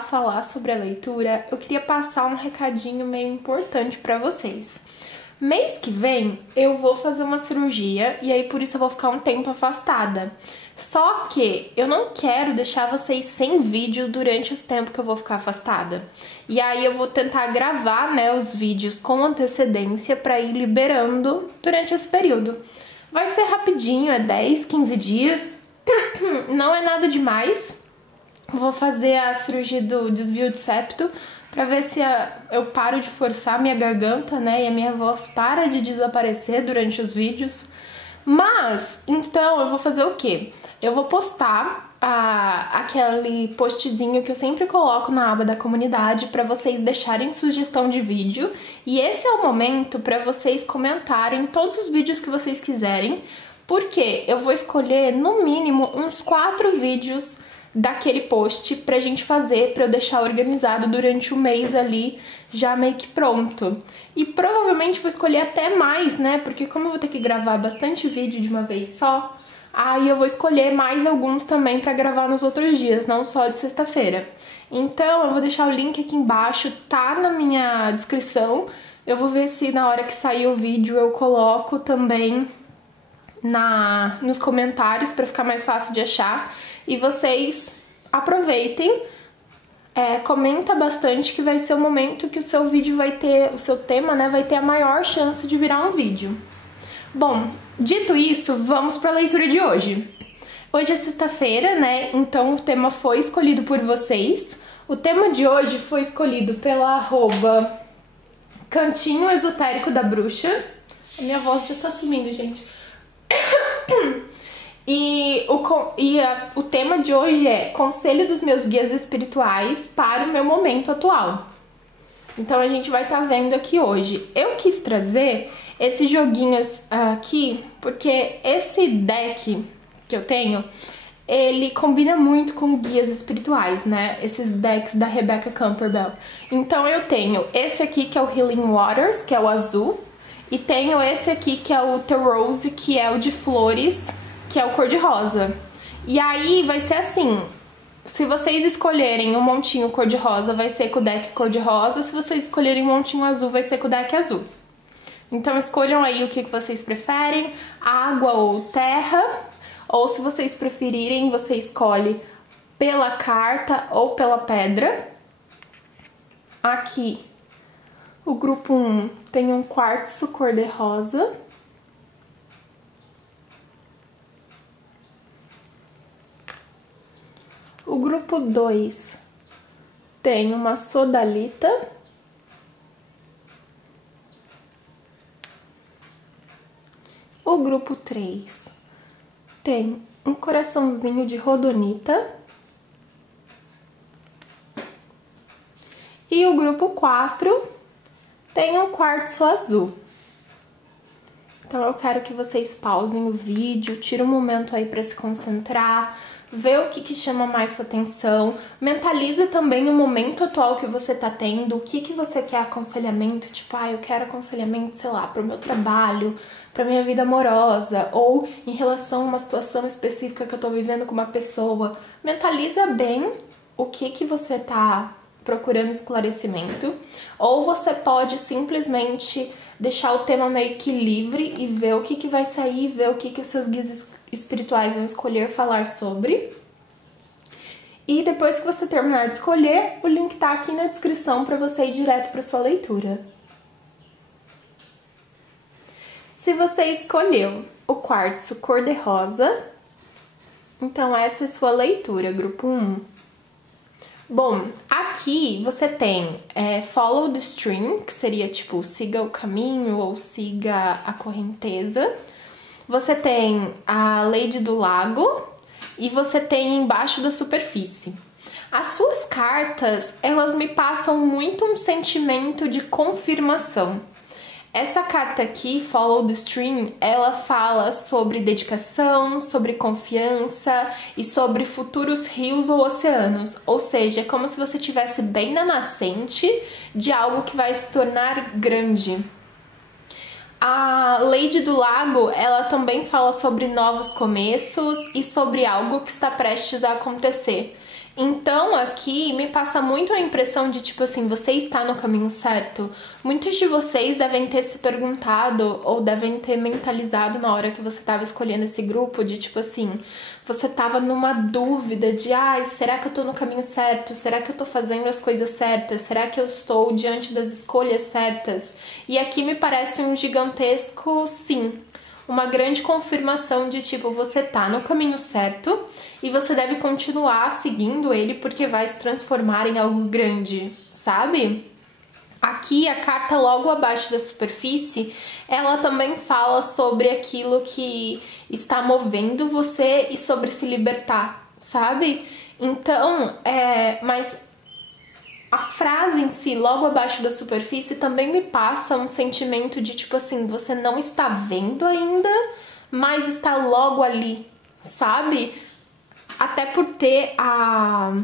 a falar sobre a leitura, eu queria passar um recadinho meio importante pra vocês. Mês que vem eu vou fazer uma cirurgia e aí por isso eu vou ficar um tempo afastada. Só que eu não quero deixar vocês sem vídeo durante esse tempo que eu vou ficar afastada. E aí eu vou tentar gravar, né, os vídeos com antecedência pra ir liberando durante esse período. Vai ser rapidinho, é 10, 15 dias, não é nada demais. Vou fazer a cirurgia do desvio de septo pra ver se eu paro de forçar minha garganta, né, e a minha voz para de desaparecer durante os vídeos. Mas, então, eu vou fazer o quê? Eu vou postar aquele postzinho que eu sempre coloco na aba da comunidade para vocês deixarem sugestão de vídeo. E esse é o momento para vocês comentarem todos os vídeos que vocês quiserem, porque eu vou escolher no mínimo uns 4 vídeos daquele post pra gente fazer, pra eu deixar organizado durante o mês ali, já meio que pronto. E provavelmente vou escolher até mais, né, porque como eu vou ter que gravar bastante vídeo de uma vez só, aí eu vou escolher mais alguns também pra gravar nos outros dias, não só de sexta-feira. Então eu vou deixar o link aqui embaixo, tá na minha descrição. Eu vou ver se na hora que sair o vídeo eu coloco também nos comentários pra ficar mais fácil de achar. E vocês aproveitem, comenta bastante que vai ser o momento que o seu vídeo vai ter, o seu tema, né, vai ter a maior chance de virar um vídeo. Bom, dito isso, vamos para a leitura de hoje. Hoje é sexta-feira, né, então o tema foi escolhido por vocês. O tema de hoje foi escolhido pela @Cantinho Esotérico da Bruxa. A minha voz já tá sumindo, gente. E o tema de hoje é Conselho dos meus guias espirituais para o meu momento atual. Então a gente vai estar vendo aqui hoje. Eu quis trazer esses joguinhos aqui porque esse deck que eu tenho, ele combina muito com guias espirituais, né? Esses decks da Rebecca Campbell. Então eu tenho esse aqui que é o Healing Waters, que é o azul, e tenho esse aqui que é o The Rose, que é o de flores, que é o cor-de-rosa. E aí vai ser assim, se vocês escolherem um montinho cor-de-rosa, vai ser com o deck cor-de-rosa, se vocês escolherem um montinho azul, vai ser com o deck azul. Então escolham aí o que vocês preferem, água ou terra, ou se vocês preferirem, você escolhe pela carta ou pela pedra. Aqui, o grupo 1 tem um quartzo cor-de-rosa. O grupo 2 tem uma sodalita. O grupo 3 tem um coraçãozinho de rodonita. E o grupo 4 tem um quartzo azul. Então eu quero que vocês pausem o vídeo, tirem um momento aí para se concentrar, ver o que chama mais sua atenção, mentaliza também o momento atual que você tá tendo, o que você quer aconselhamento, tipo, eu quero aconselhamento, sei lá, pro meu trabalho, pra minha vida amorosa, ou em relação a uma situação específica que eu tô vivendo com uma pessoa. Mentaliza bem o que você tá procurando esclarecimento, ou você pode simplesmente deixar o tema meio que livre e ver o que vai sair, ver o que os seus guias espirituais vão escolher falar sobre. E depois que você terminar de escolher, o link tá aqui na descrição para você ir direto para sua leitura. Se você escolheu o quartzo cor-de-rosa, então essa é a sua leitura, grupo 1. Bom, aqui você tem Follow the Stream, que seria tipo siga o caminho ou siga a correnteza. Você tem a Lady do Lago e você tem Embaixo da Superfície. As suas cartas, elas me passam muito um sentimento de confirmação. Essa carta aqui, Follow the Stream, ela fala sobre dedicação, sobre confiança e sobre futuros rios ou oceanos. Ou seja, é como se você estivesse bem na nascente de algo que vai se tornar grande. A Lady do Lago, ela também fala sobre novos começos e sobre algo que está prestes a acontecer. Então aqui me passa muito a impressão de tipo assim, você está no caminho certo. Muitos de vocês devem ter se perguntado ou devem ter mentalizado na hora que você estava escolhendo esse grupo de tipo assim, você estava numa dúvida de ai, será que eu tô no caminho certo? Será que eu tô fazendo as coisas certas? Será que eu estou diante das escolhas certas? E aqui me parece um gigantesco sim. Uma grande confirmação de tipo, você tá no caminho certo e você deve continuar seguindo ele porque vai se transformar em algo grande, sabe? Aqui a carta logo abaixo da superfície, ela também fala sobre aquilo que está movendo você e sobre se libertar, sabe? Então, mas a frase em si, logo abaixo da superfície, também me passa um sentimento de tipo assim, você não está vendo ainda, mas está logo ali, sabe? Até por ter a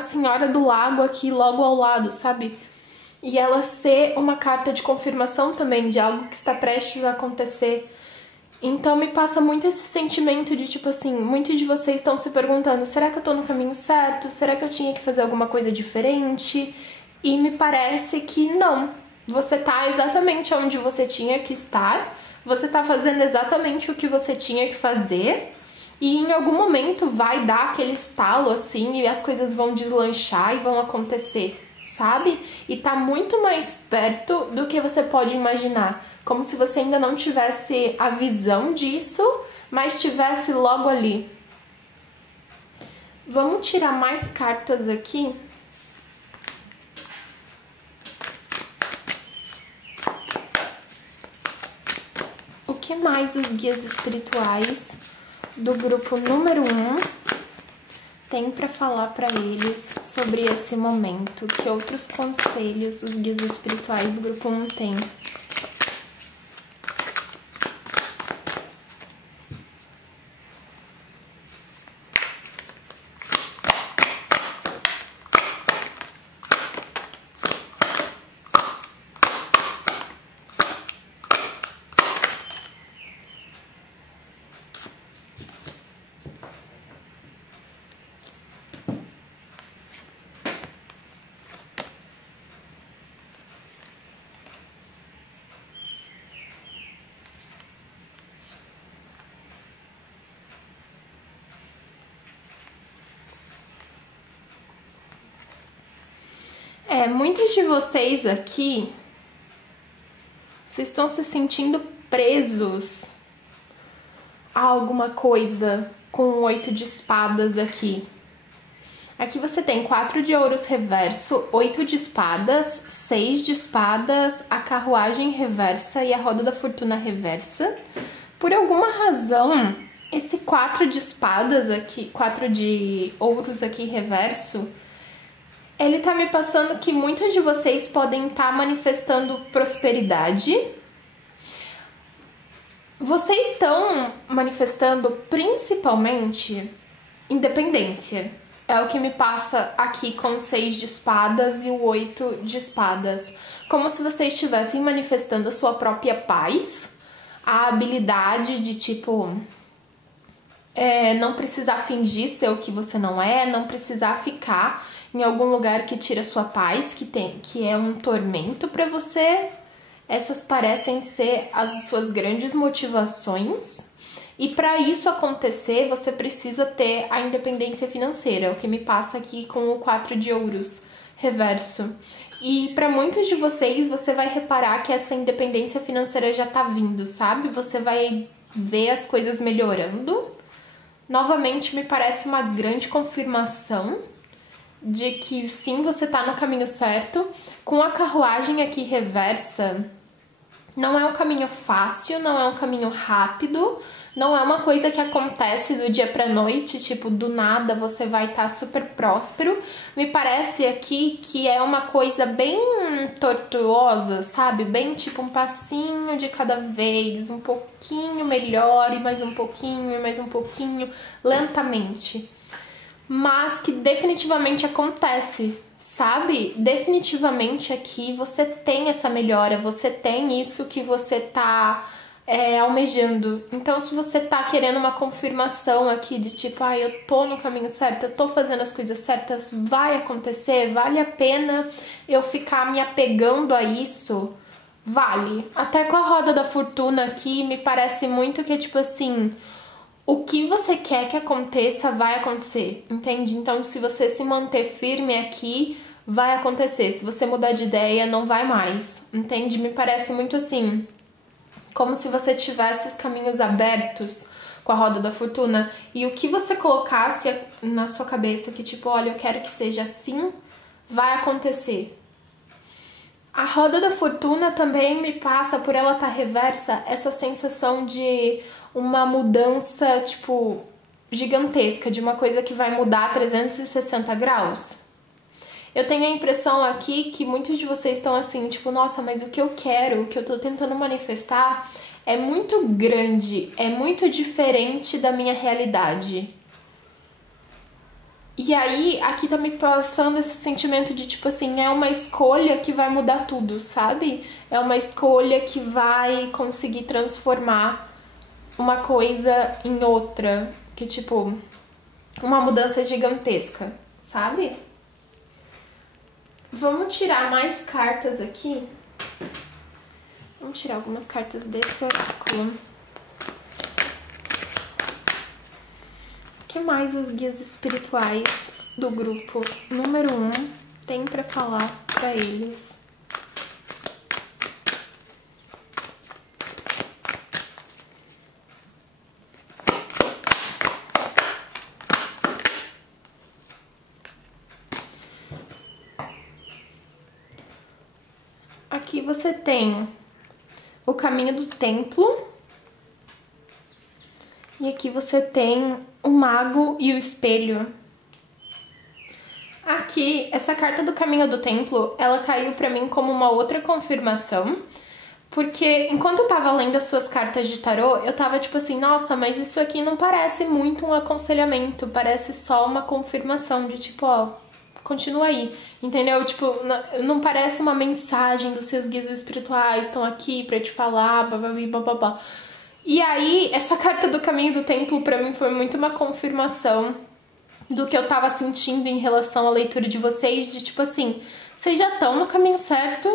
Senhora do Lago aqui logo ao lado, sabe? E ela ser uma carta de confirmação também de algo que está prestes a acontecer. Então me passa muito esse sentimento de tipo assim, muitos de vocês estão se perguntando, será que eu tô no caminho certo? Será que eu tinha que fazer alguma coisa diferente? E me parece que não. Você tá exatamente onde você tinha que estar, você tá fazendo exatamente o que você tinha que fazer, e em algum momento vai dar aquele estalo assim e as coisas vão deslanchar e vão acontecer, sabe? E tá muito mais perto do que você pode imaginar. Como se você ainda não tivesse a visão disso, mas estivesse logo ali. Vamos tirar mais cartas aqui. O que mais os guias espirituais do grupo número 1 tem para falar para eles sobre esse momento? Que outros conselhos os guias espirituais do grupo 1 têm? Muitos de vocês aqui, vocês estão se sentindo presos a alguma coisa com o 8 de espadas aqui. Aqui você tem 4 de ouros reverso, 8 de espadas, 6 de espadas, a carruagem reversa e a roda da fortuna reversa. Por alguma razão, esse 4 de espadas aqui, 4 de ouros aqui reverso, ele tá me passando que muitos de vocês podem estar manifestando prosperidade. Vocês estão manifestando principalmente independência. É o que me passa aqui com o 6 de espadas e o 8 de espadas. Como se vocês estivessem manifestando a sua própria paz, a habilidade de tipo não precisar fingir ser o que você não é, não precisar ficar em algum lugar que tira sua paz, que é um tormento para você. Essas parecem ser as suas grandes motivações. E para isso acontecer, você precisa ter a independência financeira, o que me passa aqui com o 4 de ouros reverso. E para muitos de vocês, você vai reparar que essa independência financeira já tá vindo, sabe? Você vai ver as coisas melhorando. Novamente, me parece uma grande confirmação de que sim, você tá no caminho certo. Com a carruagem aqui reversa, não é um caminho fácil, não é um caminho rápido, não é uma coisa que acontece do dia pra noite, tipo, do nada você vai estar super próspero. Me parece aqui que é uma coisa bem tortuosa, sabe? Bem tipo um passinho de cada vez, um pouquinho melhor e mais um pouquinho e mais um pouquinho, lentamente. Mas que definitivamente acontece, sabe? Definitivamente aqui você tem essa melhora, você tem isso que você tá almejando. Então, se você tá querendo uma confirmação aqui de tipo, eu tô no caminho certo, eu tô fazendo as coisas certas, vai acontecer, vale a pena eu ficar me apegando a isso? Vale. Até com a roda da fortuna aqui, me parece muito que é tipo assim, o que você quer que aconteça, vai acontecer, entende? Então, se você se manter firme aqui, vai acontecer. Se você mudar de ideia, não vai mais, entende? Me parece muito assim, como se você tivesse os caminhos abertos com a roda da fortuna e o que você colocasse na sua cabeça que tipo, olha, eu quero que seja assim, vai acontecer. A roda da fortuna também me passa, por ela estar reversa, essa sensação de uma mudança, tipo, gigantesca, de uma coisa que vai mudar 360 graus. Eu tenho a impressão aqui que muitos de vocês estão assim, tipo, nossa, mas o que eu quero, o que eu tô tentando manifestar é muito grande, é muito diferente da minha realidade. E aí, aqui tá me passando esse sentimento de, tipo assim, é uma escolha que vai mudar tudo, sabe? É uma escolha que vai conseguir transformar uma coisa em outra, que, tipo, uma mudança gigantesca, sabe? Vamos tirar mais cartas aqui. Vamos tirar algumas cartas desse oráculo. O que mais os guias espirituais do grupo número 1 têm pra falar pra eles? Aqui você tem o caminho do templo. E aqui você tem o mago e o espelho. Aqui, essa carta do caminho do templo, ela caiu pra mim como uma outra confirmação. Porque enquanto eu tava lendo as suas cartas de tarô, eu tava tipo assim, nossa, mas isso aqui não parece muito um aconselhamento. Parece só uma confirmação de tipo, continua aí, entendeu? Tipo, não parece uma mensagem dos seus guias espirituais, estão aqui pra te falar, babá. E aí, essa carta do caminho do templo pra mim foi muito uma confirmação do que eu tava sentindo em relação à leitura de vocês, de tipo assim, vocês já estão no caminho certo,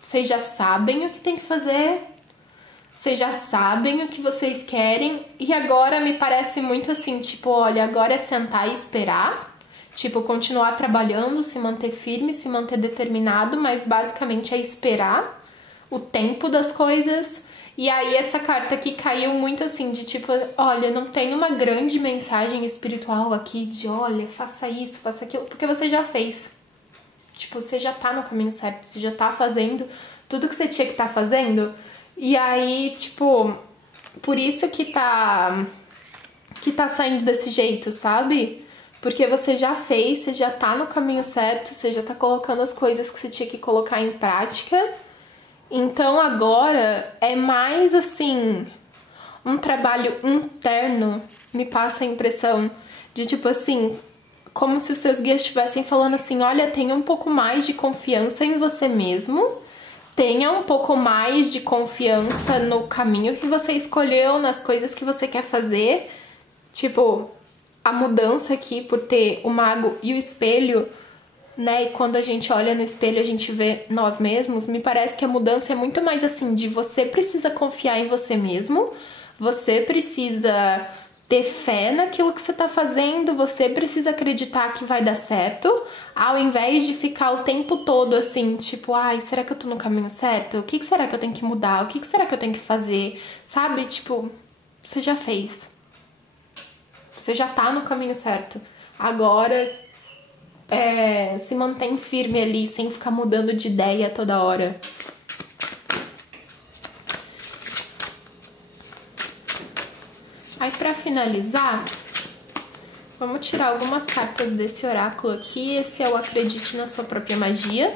vocês já sabem o que tem que fazer, vocês já sabem o que vocês querem, e agora me parece muito assim, tipo, olha, agora é sentar e esperar. Tipo, continuar trabalhando, se manter firme, se manter determinado, mas basicamente é esperar o tempo das coisas. E aí essa carta aqui caiu muito assim, de tipo, olha, não tem uma grande mensagem espiritual aqui de, olha, faça isso, faça aquilo, porque você já fez. Tipo, você já tá no caminho certo, você já tá fazendo tudo que você tinha que tá fazendo. E aí, tipo, por isso que tá saindo desse jeito, sabe? Porque você já fez, você já tá no caminho certo, você já tá colocando as coisas que você tinha que colocar em prática. Então agora é mais assim, um trabalho interno, me passa a impressão de tipo assim, como se os seus guias estivessem falando assim, olha, tenha um pouco mais de confiança em você mesmo, tenha um pouco mais de confiança no caminho que você escolheu, nas coisas que você quer fazer. Tipo, a mudança aqui por ter o mago e o espelho, né? E quando a gente olha no espelho, a gente vê nós mesmos. Me parece que a mudança é muito mais assim, de você precisa confiar em você mesmo, você precisa ter fé naquilo que você tá fazendo, você precisa acreditar que vai dar certo, ao invés de ficar o tempo todo assim, tipo, ai, será que eu tô no caminho certo? O que será que eu tenho que mudar? O que será que eu tenho que fazer? Sabe? Tipo, você já fez. Você já tá no caminho certo. Agora, se mantém firme ali, sem ficar mudando de ideia toda hora. Aí, pra finalizar, vamos tirar algumas cartas desse oráculo aqui. Esse é o Acredite na Sua Própria Magia.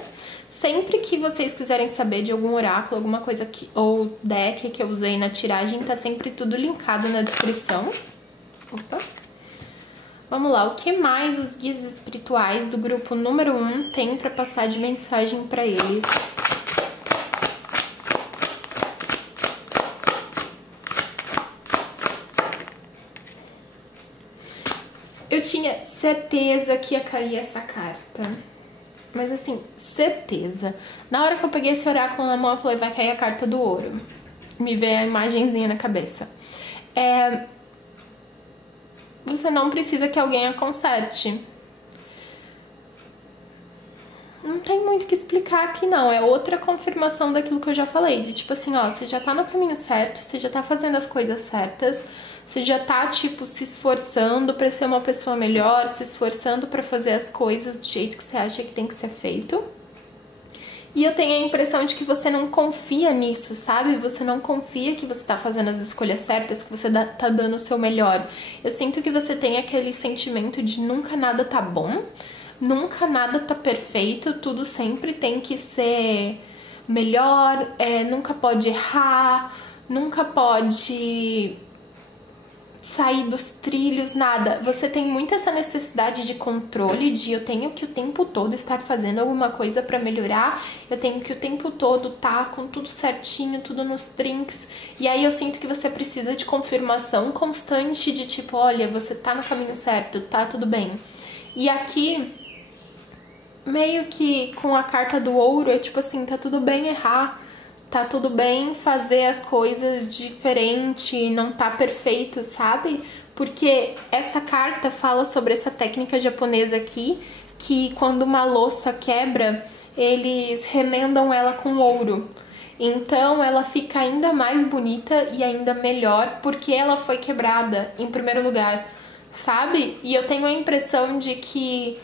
Sempre que vocês quiserem saber de algum oráculo, alguma coisa que, ou deck que eu usei na tiragem, tá sempre tudo linkado na descrição. Opa! Vamos lá, o que mais os guias espirituais do grupo número 1 têm para passar de mensagem para eles? certeza que ia cair essa carta. Mas assim, certeza. Na hora que eu peguei esse oráculo na mão, eu falei, vai cair a carta do ouro. Me veio a imagenzinha na cabeça. Você não precisa que alguém a conserte. Não tem muito o que explicar aqui, não. É outra confirmação daquilo que eu já falei. De tipo assim, ó, você já tá no caminho certo, você já tá fazendo as coisas certas, você já tá, tipo, se esforçando pra ser uma pessoa melhor, se esforçando pra fazer as coisas do jeito que você acha que tem que ser feito. E eu tenho a impressão de que você não confia nisso, sabe? Você não confia que você tá fazendo as escolhas certas, que você tá dando o seu melhor. Eu sinto que você tem aquele sentimento de nunca nada tá bom, nunca nada tá perfeito, tudo sempre tem que ser melhor, nunca pode errar, nunca pode sair dos trilhos, nada. Você tem muito essa necessidade de controle, de eu tenho que o tempo todo estar fazendo alguma coisa pra melhorar, eu tenho que o tempo todo tá com tudo certinho, tudo nos trinks. E aí eu sinto que você precisa de confirmação constante de tipo, olha, você tá no caminho certo, tá tudo bem. E aqui, meio que com a carta do ouro, é tipo assim, tá tudo bem errar, tá tudo bem fazer as coisas diferente, não tá perfeito, sabe? Porque essa carta fala sobre essa técnica japonesa aqui, que quando uma louça quebra, eles remendam ela com ouro. Então ela fica ainda mais bonita e ainda melhor porque ela foi quebrada em primeiro lugar, sabe? E eu tenho a impressão de que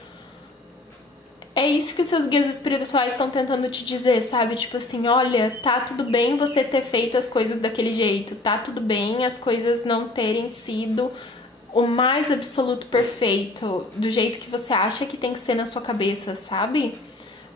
é isso que os seus guias espirituais estão tentando te dizer, sabe? Tipo assim, olha, tá tudo bem você ter feito as coisas daquele jeito, tá tudo bem as coisas não terem sido o mais absoluto perfeito, do jeito que você acha que tem que ser na sua cabeça, sabe?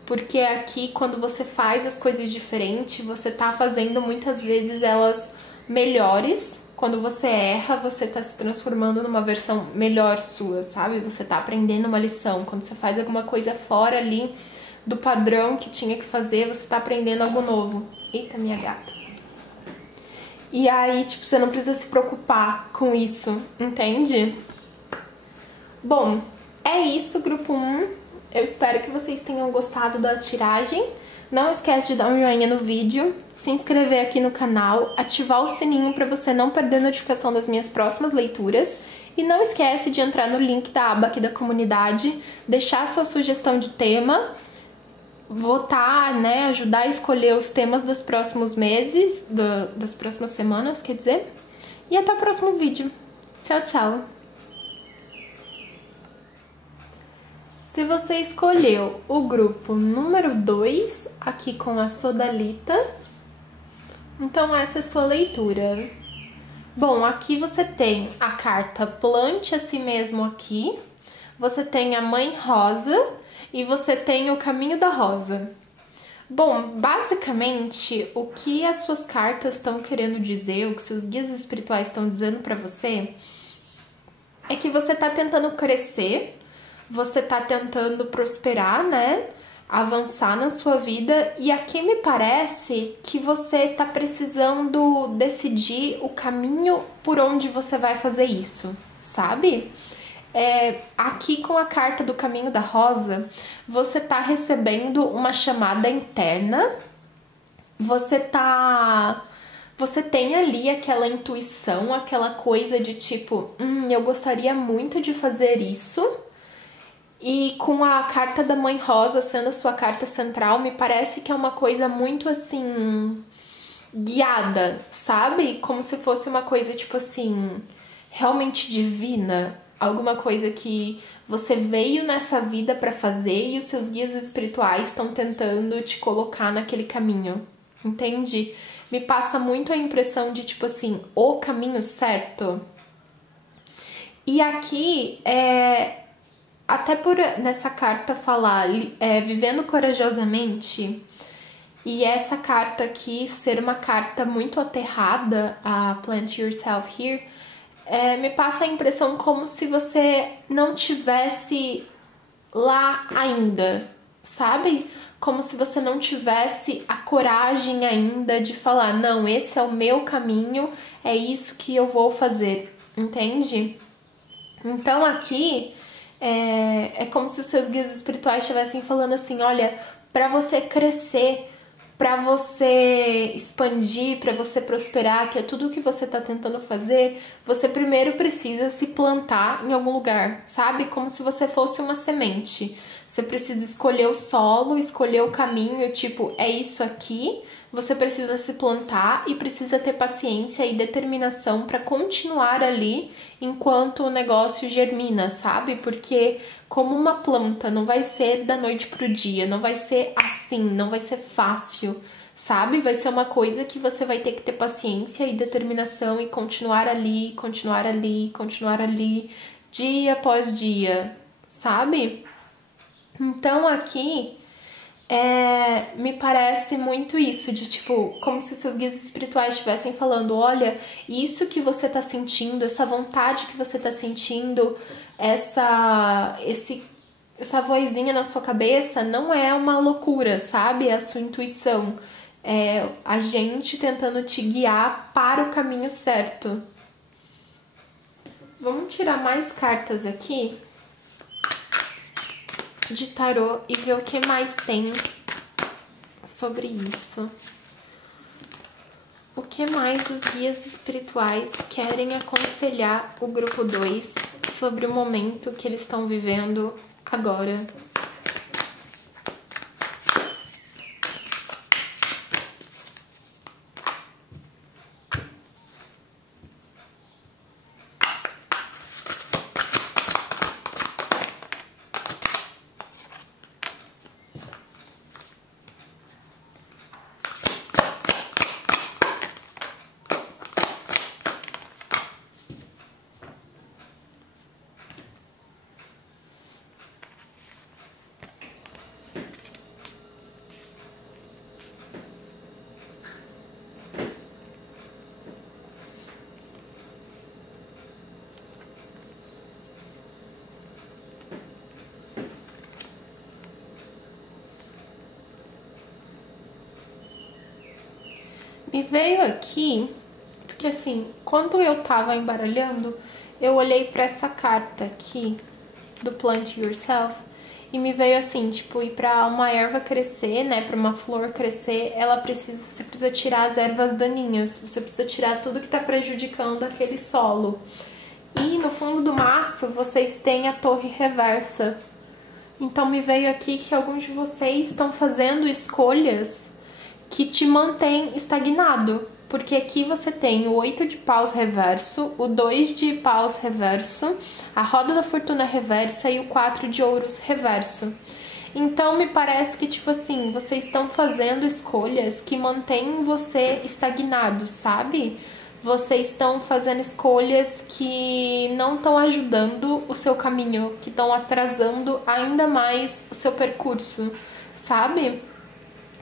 Porque aqui, quando você faz as coisas diferentes, você tá fazendo muitas vezes elas melhores. Quando você erra, você tá se transformando numa versão melhor sua, sabe? Você tá aprendendo uma lição. Quando você faz alguma coisa fora ali do padrão que tinha que fazer, você tá aprendendo algo novo. Eita, minha gata. E aí, tipo, você não precisa se preocupar com isso, entende? Bom, é isso, grupo 1. Eu espero que vocês tenham gostado da tiragem. Não esquece de dar um joinha no vídeo, se inscrever aqui no canal, ativar o sininho para você não perder a notificação das minhas próximas leituras. E não esquece de entrar no link da aba aqui da comunidade, deixar sua sugestão de tema, votar, né, ajudar a escolher os temas dos próximos meses, das próximas semanas, quer dizer. E até o próximo vídeo. Tchau, tchau! Se você escolheu o grupo número 2, aqui com a Sodalita, então essa é a sua leitura. Bom, aqui você tem a carta Plante a Si Mesmo aqui, você tem a Mãe Rosa e você tem o Caminho da Rosa. Bom, basicamente, o que as suas cartas estão querendo dizer, o que seus guias espirituais estão dizendo pra você, é que você tá tentando crescer, você tá tentando prosperar, né? Avançar na sua vida, e aqui me parece que você tá precisando decidir o caminho por onde você vai fazer isso, sabe? Aqui com a carta do Caminho da Rosa, você tá recebendo uma chamada interna, você tem ali aquela intuição, aquela coisa de tipo, eu gostaria muito de fazer isso. E com a carta da Mãe Rosa sendo a sua carta central, me parece que é uma coisa muito assim, guiada, sabe? Como se fosse uma coisa tipo assim, realmente divina. Alguma coisa que você veio nessa vida pra fazer e os seus guias espirituais estão tentando te colocar naquele caminho, entende? Me passa muito a impressão de tipo assim, o caminho certo. E aqui até por nessa carta falar vivendo corajosamente, e essa carta aqui ser uma carta muito aterrada, a Plant Yourself Here, me passa a impressão como se você não tivesse lá ainda, sabe? Como se você não tivesse a coragem ainda de falar, não, esse é o meu caminho, é isso que eu vou fazer, entende? Então aqui É como se os seus guias espirituais estivessem falando assim, olha, para você crescer, para você expandir, para você prosperar, que é tudo o que você tá tentando fazer, você primeiro precisa se plantar em algum lugar, sabe? Como se você fosse uma semente. Você precisa escolher o solo, escolher o caminho, tipo, é isso aqui. Você precisa se plantar e precisa ter paciência e determinação para continuar ali enquanto o negócio germina, sabe? Porque como uma planta, não vai ser da noite pro dia, não vai ser assim, não vai ser fácil, sabe? Vai ser uma coisa que você vai ter que ter paciência e determinação e continuar ali, continuar ali, continuar ali, dia após dia, sabe? Então aqui me parece muito isso, de tipo, como se seus guias espirituais estivessem falando, olha, isso que você tá sentindo, essa vontade que você tá sentindo, essa vozinha na sua cabeça não é uma loucura, sabe? É a sua intuição. É a gente tentando te guiar para o caminho certo. Vamos tirar mais cartas aqui de tarô e ver o que mais tem sobre isso. O que mais os guias espirituais querem aconselhar o grupo 2 sobre o momento que eles estão vivendo agora? Me veio aqui, porque assim, quando eu tava embaralhando, eu olhei pra essa carta aqui, do Plant Yourself, e me veio assim, tipo, e pra uma erva crescer, né, pra uma flor crescer, você precisa tirar as ervas daninhas, você precisa tirar tudo que tá prejudicando aquele solo. E no fundo do maço, vocês têm a torre reversa. Então me veio aqui que alguns de vocês estão fazendo escolhas que te mantém estagnado, porque aqui você tem o 8 de paus reverso, o 2 de paus reverso, a roda da fortuna reversa e o 4 de ouros reverso. Então me parece que, tipo assim, vocês estão fazendo escolhas que mantêm você estagnado, sabe? Vocês estão fazendo escolhas que não estão ajudando o seu caminho, que estão atrasando ainda mais o seu percurso, sabe?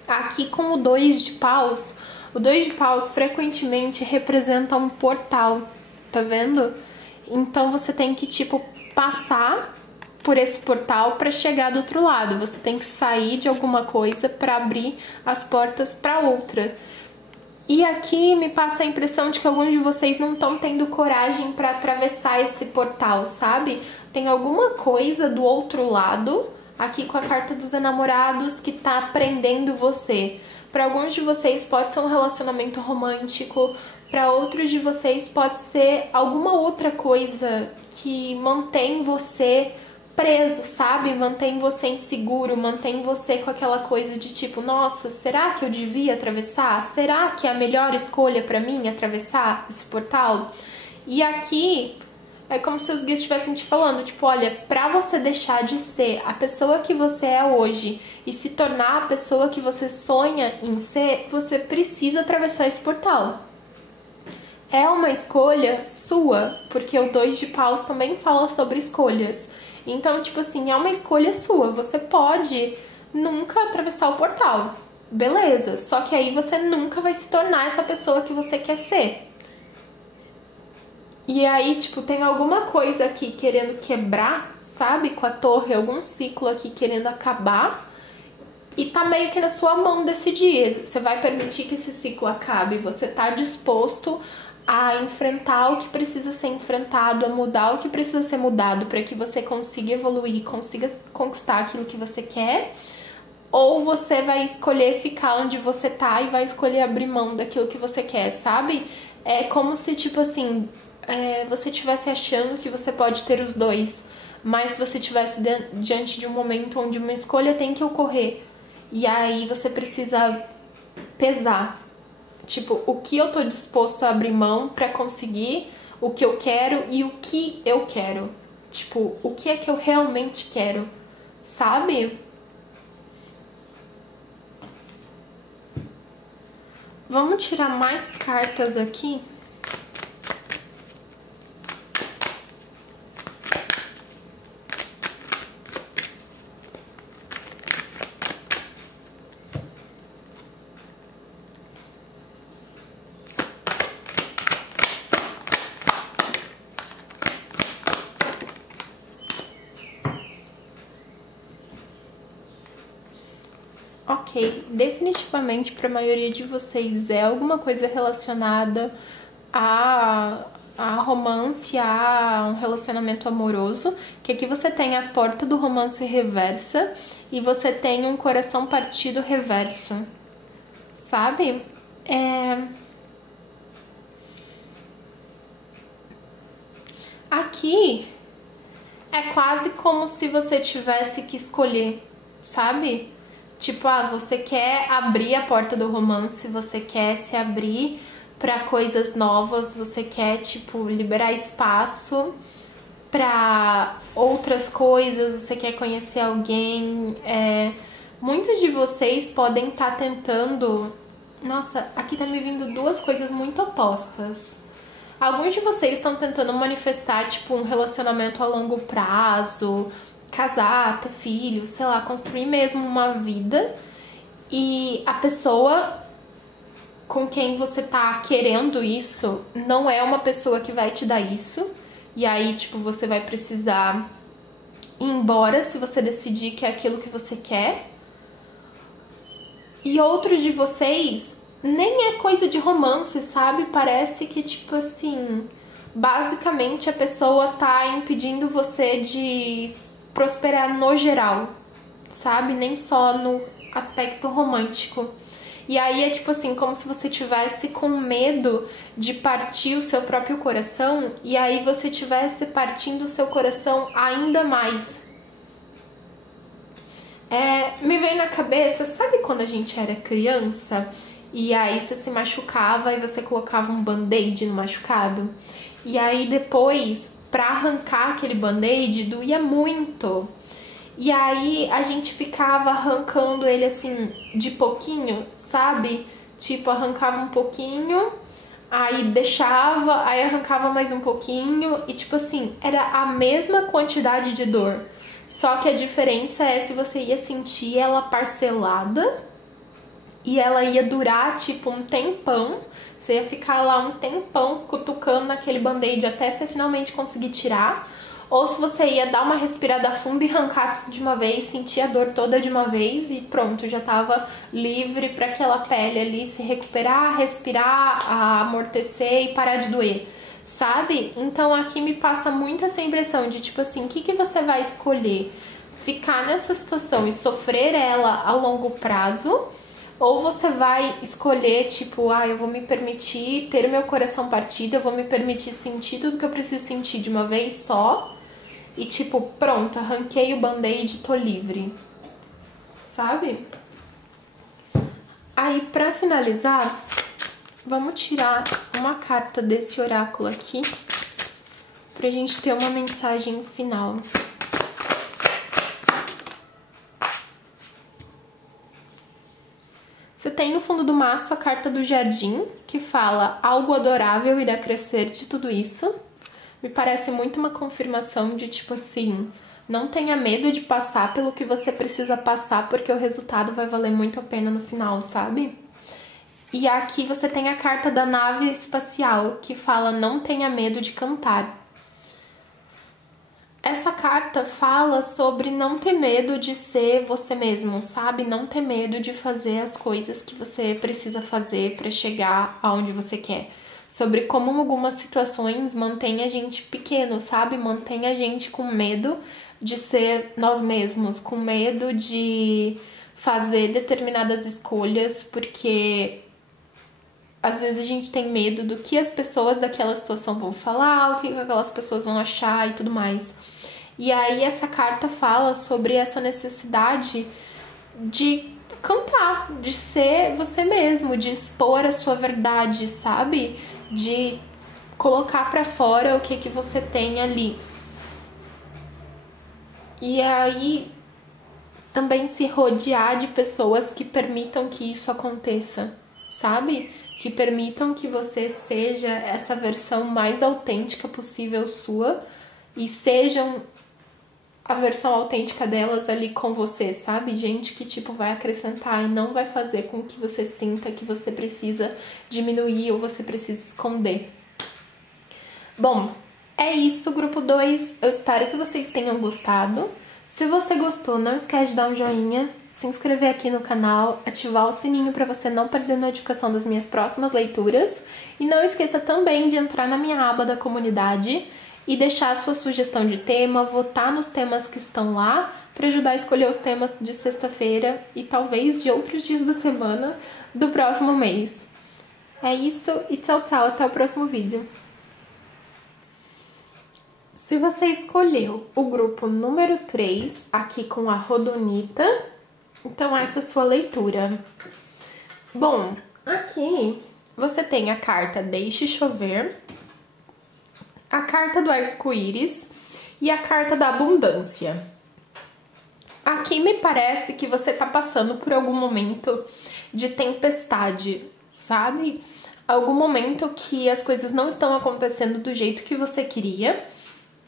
Aqui com o 2 de paus, o 2 de paus frequentemente representa um portal, tá vendo? Então você tem que, tipo, passar por esse portal para chegar do outro lado. Você tem que sair de alguma coisa para abrir as portas para outra. E aqui me passa a impressão de que alguns de vocês não estão tendo coragem para atravessar esse portal, sabe? Tem alguma coisa do outro lado, aqui com a carta dos enamorados, que tá prendendo você. Para alguns de vocês pode ser um relacionamento romântico, para outros de vocês pode ser alguma outra coisa que mantém você preso, sabe? Mantém você inseguro, mantém você com aquela coisa de tipo, nossa, será que eu devia atravessar? Será que é a melhor escolha para mim atravessar esse portal? E aqui é como se os guias estivessem te falando, tipo, olha, pra você deixar de ser a pessoa que você é hoje e se tornar a pessoa que você sonha em ser, você precisa atravessar esse portal. É uma escolha sua, porque o 2 de paus também fala sobre escolhas. Então, tipo assim, é uma escolha sua. Você pode nunca atravessar o portal, beleza. Só que aí você nunca vai se tornar essa pessoa que você quer ser. E aí, tipo, tem alguma coisa aqui querendo quebrar, sabe? Com a torre, algum ciclo aqui querendo acabar. E tá meio que na sua mão decidir. Você vai permitir que esse ciclo acabe. Você tá disposto a enfrentar o que precisa ser enfrentado, a mudar o que precisa ser mudado para que você consiga evoluir, consiga conquistar aquilo que você quer, ou você vai escolher ficar onde você tá e vai escolher abrir mão daquilo que você quer, sabe? É como se, tipo assim, você estivesse achando que você pode ter os dois, mas se você estivesse diante de um momento onde uma escolha tem que ocorrer, e aí você precisa pesar, tipo, o que eu tô disposto a abrir mão pra conseguir o que eu quero e o que eu quero. Tipo, o que é que eu realmente quero, sabe? Vamos tirar mais cartas aqui. Ok, definitivamente para a maioria de vocês é alguma coisa relacionada a romance, a um relacionamento amoroso, que aqui você tem a porta do romance reversa e você tem um coração partido reverso, sabe? Aqui é quase como se você tivesse que escolher, sabe? Tipo, você quer abrir a porta do romance, você quer se abrir pra coisas novas, você quer, tipo, liberar espaço pra outras coisas, você quer conhecer alguém. Muitos de vocês podem estar tentando... Nossa, aqui tá me vindo duas coisas muito opostas. Alguns de vocês estão tentando manifestar, tipo, um relacionamento a longo prazo, casar, ter filhos, sei lá, construir mesmo uma vida. E a pessoa com quem você tá querendo isso não é uma pessoa que vai te dar isso. E aí, tipo, você vai precisar ir embora se você decidir que é aquilo que você quer. E outros de vocês nem é coisa de romance, sabe? Parece que, tipo assim, basicamente a pessoa tá impedindo você de prosperar no geral, sabe? Nem só no aspecto romântico. E aí é tipo assim, como se você tivesse com medo de partir o seu próprio coração, e aí você tivesse partindo o seu coração ainda mais. Me veio na cabeça, sabe quando a gente era criança e aí você se machucava e você colocava um band-aid no machucado? E aí depois, pra arrancar aquele band-aid, doía muito. E aí a gente ficava arrancando ele assim, de pouquinho, sabe? Tipo, arrancava um pouquinho, aí deixava, aí arrancava mais um pouquinho e tipo assim, era a mesma quantidade de dor. Só que a diferença é se você ia sentir ela parcelada e ela ia durar tipo um tempão. Você ia ficar lá um tempão cutucando naquele band-aid até você finalmente conseguir tirar. Ou se você ia dar uma respirada fundo e arrancar tudo de uma vez, sentir a dor toda de uma vez e pronto, já tava livre para aquela pele ali se recuperar, respirar, amortecer e parar de doer, sabe? Então aqui me passa muito essa impressão de tipo assim, o que você vai escolher? Ficar nessa situação e sofrer ela a longo prazo? Ou você vai escolher, tipo, eu vou me permitir ter o meu coração partido, eu vou me permitir sentir tudo que eu preciso sentir de uma vez só. E tipo, pronto, arranquei o band-aid, tô livre. Sabe? Aí, pra finalizar, vamos tirar uma carta desse oráculo aqui pra gente ter uma mensagem final. Você tem no fundo do maço a carta do jardim, que fala algo adorável irá crescer de tudo isso. Me parece muito uma confirmação de tipo assim, não tenha medo de passar pelo que você precisa passar, porque o resultado vai valer muito a pena no final, sabe? E aqui você tem a carta da nave espacial, que fala não tenha medo de cantar. Essa carta fala sobre não ter medo de ser você mesmo, sabe? Não ter medo de fazer as coisas que você precisa fazer para chegar aonde você quer. sobre como algumas situações mantêm a gente pequeno, sabe? Mantém a gente com medo de ser nós mesmos, com medo de fazer determinadas escolhas, porque às vezes a gente tem medo do que as pessoas daquela situação vão falar, o que aquelas pessoas vão achar e tudo mais. E aí essa carta fala sobre essa necessidade de cantar, de ser você mesmo, de expor a sua verdade, sabe? De colocar pra fora o que você tem ali. E aí também se rodear de pessoas que permitam que isso aconteça, sabe? Que permitam que você seja essa versão mais autêntica possível sua e sejam a versão autêntica delas ali com você, sabe? Gente que, tipo, vai acrescentar e não vai fazer com que você sinta que você precisa diminuir ou você precisa esconder. Bom, é isso, grupo 2. Eu espero que vocês tenham gostado. Se você gostou, não esquece de dar um joinha, se inscrever aqui no canal, ativar o sininho para você não perder notificação das minhas próximas leituras. E não esqueça também de entrar na minha aba da comunidade e deixar a sua sugestão de tema, votar nos temas que estão lá, para ajudar a escolher os temas de sexta-feira e talvez de outros dias da semana do próximo mês. É isso e tchau, tchau, até o próximo vídeo. Se você escolheu o grupo número 3, aqui com a Rodonita, então essa é a sua leitura. Bom, aqui você tem a carta Deixe Chover, a carta do arco-íris e a carta da abundância. Aqui me parece que você tá passando por algum momento de tempestade, sabe? Algum momento que as coisas não estão acontecendo do jeito que você queria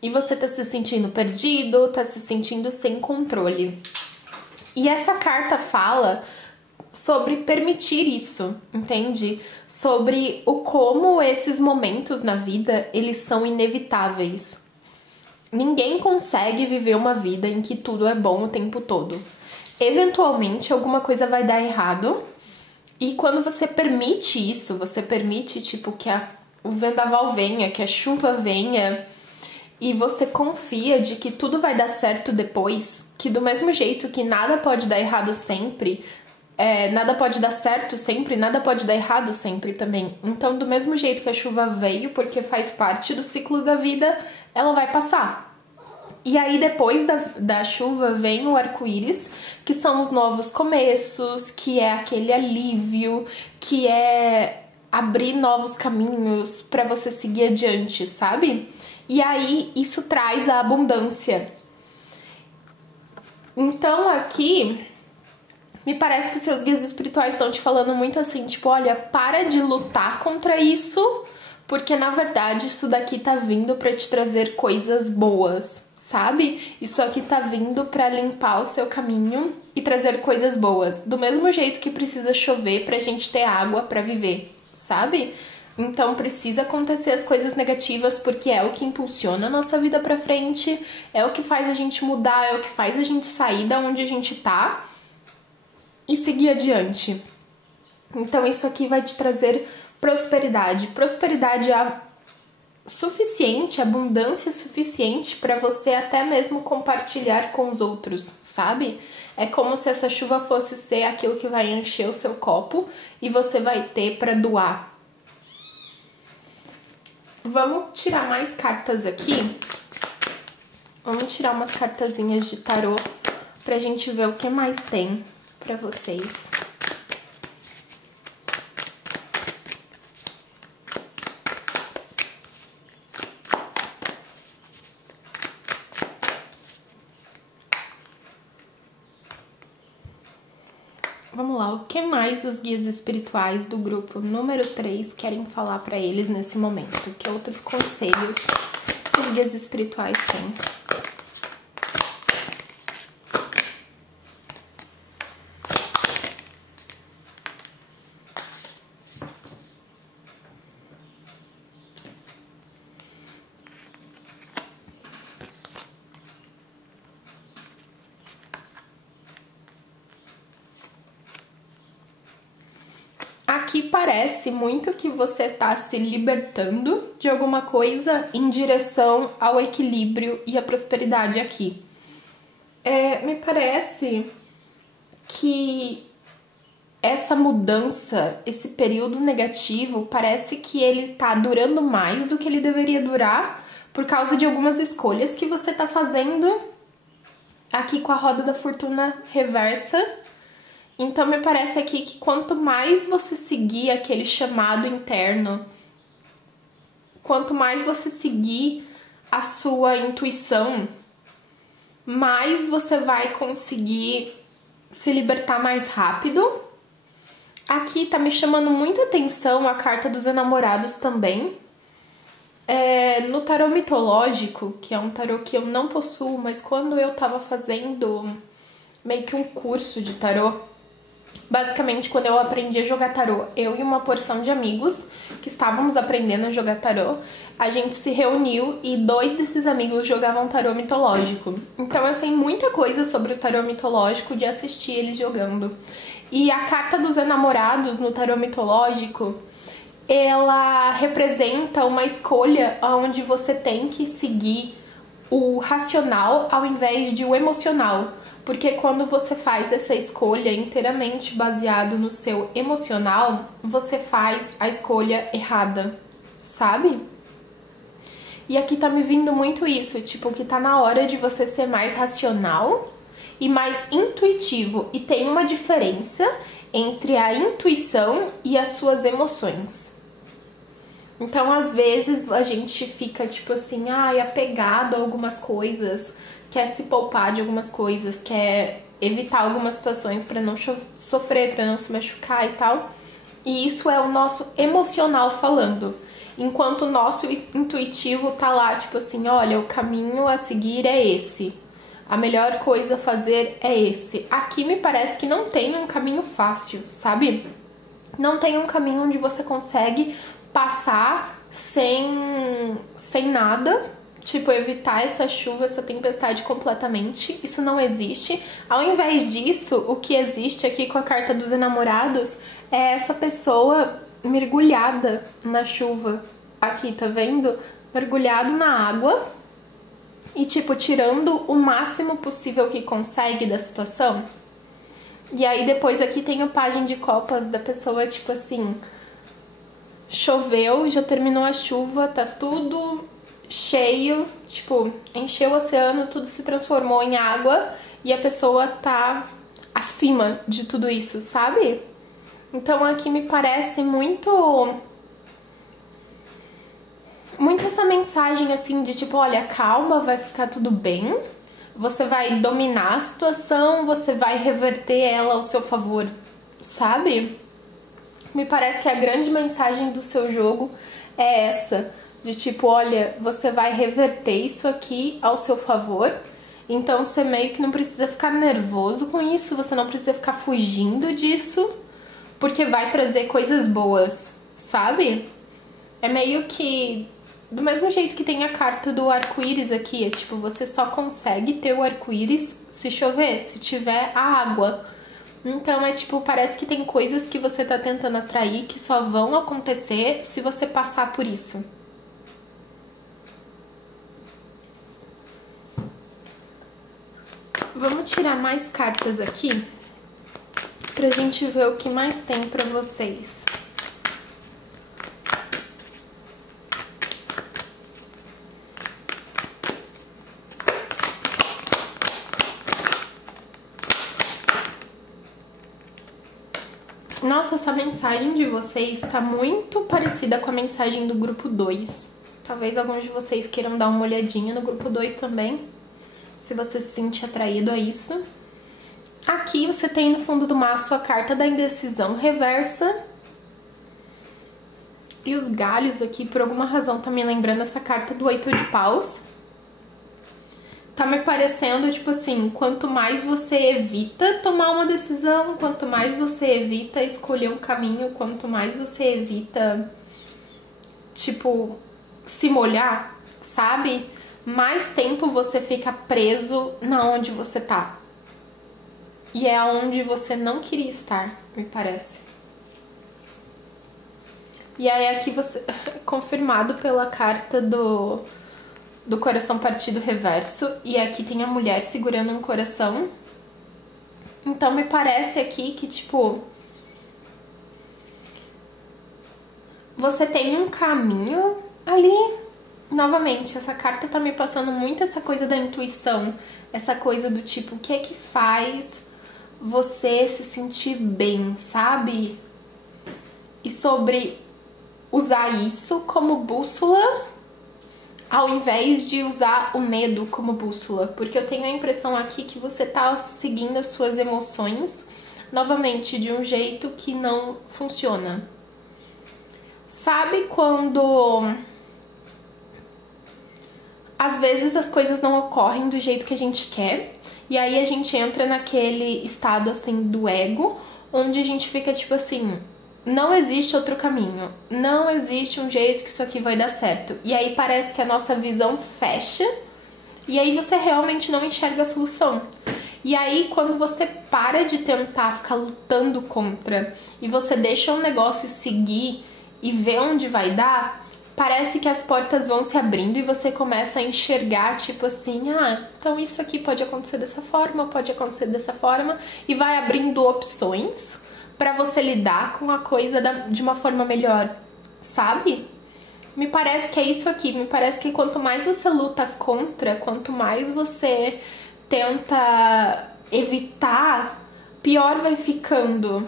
e você tá se sentindo perdido, tá se sentindo sem controle. E essa carta fala sobre permitir isso, entende? Sobre o como esses momentos na vida, eles são inevitáveis. Ninguém consegue viver uma vida em que tudo é bom o tempo todo. Eventualmente, alguma coisa vai dar errado. E quando você permite isso, você permite, tipo, que o vendaval venha, que a chuva venha, e você confia de que tudo vai dar certo depois, que do mesmo jeito que nada pode dar errado sempre, nada pode dar certo sempre, nada pode dar errado sempre também. Então, do mesmo jeito que a chuva veio, porque faz parte do ciclo da vida, ela vai passar. E aí, depois da chuva, vem o arco-íris, que são os novos começos, que é aquele alívio, que é abrir novos caminhos para você seguir adiante, sabe? E aí, isso traz a abundância. Então, aqui, me parece que seus guias espirituais estão te falando muito assim, tipo, olha, para de lutar contra isso, porque, na verdade, isso daqui tá vindo pra te trazer coisas boas, sabe? Isso aqui tá vindo pra limpar o seu caminho e trazer coisas boas. Do mesmo jeito que precisa chover pra gente ter água pra viver, sabe? Então precisa acontecer as coisas negativas porque é o que impulsiona a nossa vida pra frente, é o que faz a gente mudar, é o que faz a gente sair da onde a gente tá e seguir adiante. Então isso aqui vai te trazer prosperidade. Prosperidade suficiente, abundância suficiente para você até mesmo compartilhar com os outros, sabe? É como se essa chuva fosse ser aquilo que vai encher o seu copo e você vai ter para doar. Vamos tirar mais cartas aqui. Vamos tirar umas cartazinhas de tarô pra gente ver o que mais tem pra vocês. Vamos lá, o que mais os guias espirituais do grupo número 3 querem falar pra eles nesse momento? Que outros conselhos os guias espirituais têm? A Aqui parece muito que você tá se libertando de alguma coisa em direção ao equilíbrio e à prosperidade aqui. Me parece que essa mudança, esse período negativo, parece que ele tá durando mais do que ele deveria durar por causa de algumas escolhas que você tá fazendo aqui com a roda da fortuna reversa. Então me parece aqui que quanto mais você seguir aquele chamado interno, quanto mais você seguir a sua intuição, mais você vai conseguir se libertar mais rápido. Aqui tá me chamando muita atenção a carta dos enamorados também. No tarô mitológico, que é um tarô que eu não possuo, mas quando eu tava fazendo meio que um curso de tarô, basicamente quando eu aprendi a jogar tarô, eu e uma porção de amigos que estávamos aprendendo a jogar tarô, a gente se reuniu e 2 desses amigos jogavam tarô mitológico. Então eu sei muita coisa sobre o tarô mitológico de assistir eles jogando. E a carta dos enamorados no tarô mitológico, ela representa uma escolha onde você tem que seguir o racional ao invés de o emocional. Porque quando você faz essa escolha inteiramente baseado no seu emocional, você faz a escolha errada, sabe? E aqui tá me vindo muito isso, tipo, que tá na hora de você ser mais racional e mais intuitivo. E tem uma diferença entre a intuição e as suas emoções. Então, às vezes, a gente fica, tipo assim, apegado a algumas coisas, quer se poupar de algumas coisas, quer evitar algumas situações para não sofrer, para não se machucar e tal. E isso é o nosso emocional falando. Enquanto o nosso intuitivo tá lá, tipo assim, olha, o caminho a seguir é esse. A melhor coisa a fazer é esse. Aqui me parece que não tem um caminho fácil, sabe? Não tem um caminho onde você consegue passar sem nada, tipo, evitar essa chuva, essa tempestade completamente. Isso não existe. Ao invés disso, o que existe aqui com a carta dos enamorados é essa pessoa mergulhada na chuva. Aqui, tá vendo? Mergulhado na água e, tipo, tirando o máximo possível que consegue da situação. E aí depois aqui tem o pajem de copas da pessoa, tipo assim, choveu, já terminou a chuva, tá tudo cheio, tipo, encheu o oceano, tudo se transformou em água e a pessoa tá acima de tudo isso, sabe? Então aqui me parece muito essa mensagem assim de tipo, olha, calma, vai ficar tudo bem. Você vai dominar a situação, você vai reverter ela ao seu favor, sabe? Me parece que a grande mensagem do seu jogo é essa, de tipo, olha, você vai reverter isso aqui ao seu favor, então você meio que não precisa ficar nervoso com isso, você não precisa ficar fugindo disso, porque vai trazer coisas boas, sabe? É meio que do mesmo jeito que tem a carta do arco-íris aqui, é tipo, você só consegue ter o arco-íris se chover, se tiver a água. Então é tipo, parece que tem coisas que você tá tentando atrair que só vão acontecer se você passar por isso. Vamos tirar mais cartas aqui pra gente ver o que mais tem pra vocês. Nossa, essa mensagem de vocês tá muito parecida com a mensagem do grupo 2. Talvez alguns de vocês queiram dar uma olhadinha no grupo 2 também, se você se sentir atraído a isso. Aqui você tem no fundo do maço a carta da indecisão reversa. E os galhos aqui, por alguma razão, tá me lembrando essa carta do 8 de paus. Tá me parecendo, tipo assim, quanto mais você evita tomar uma decisão, quanto mais você evita escolher um caminho, quanto mais você evita, tipo, se molhar, sabe? Mais tempo você fica preso na onde você tá. E é onde você não queria estar, me parece. E aí aqui você confirmado pela carta do coração partido reverso, e aqui tem a mulher segurando um coração. Então me parece aqui que, tipo, você tem um caminho ali. Novamente, essa carta tá me passando muito essa coisa da intuição, essa coisa do tipo, o que é que faz você se sentir bem, sabe? E sobre usar isso como bússola ao invés de usar o medo como bússola, porque eu tenho a impressão aqui que você tá seguindo as suas emoções, novamente, de um jeito que não funciona. Sabe quando às vezes as coisas não ocorrem do jeito que a gente quer, e aí a gente entra naquele estado assim do ego, onde a gente fica tipo assim, não existe outro caminho, não existe um jeito que isso aqui vai dar certo. E aí parece que a nossa visão fecha, e aí você realmente não enxerga a solução. E aí quando você para de tentar ficar lutando contra, e você deixa o negócio seguir e ver onde vai dar, parece que as portas vão se abrindo e você começa a enxergar, tipo assim, então isso aqui pode acontecer dessa forma, pode acontecer dessa forma, e vai abrindo opções pra você lidar com a coisa de uma forma melhor, sabe? Me parece que é isso aqui, me parece que quanto mais você luta contra, quanto mais você tenta evitar, pior vai ficando.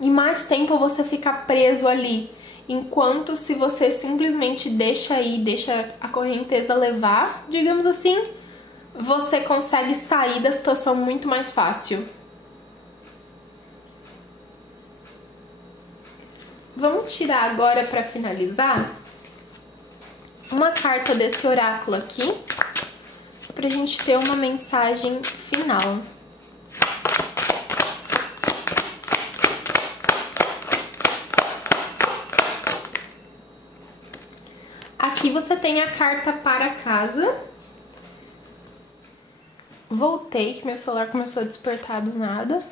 E mais tempo você fica preso ali. Enquanto se você simplesmente deixa a correnteza levar, digamos assim, você consegue sair da situação muito mais fácil. Vamos tirar agora para finalizar uma carta desse oráculo aqui, pra gente ter uma mensagem final. Aqui você tem a carta para casa. Voltei, que meu celular começou a despertar do nada.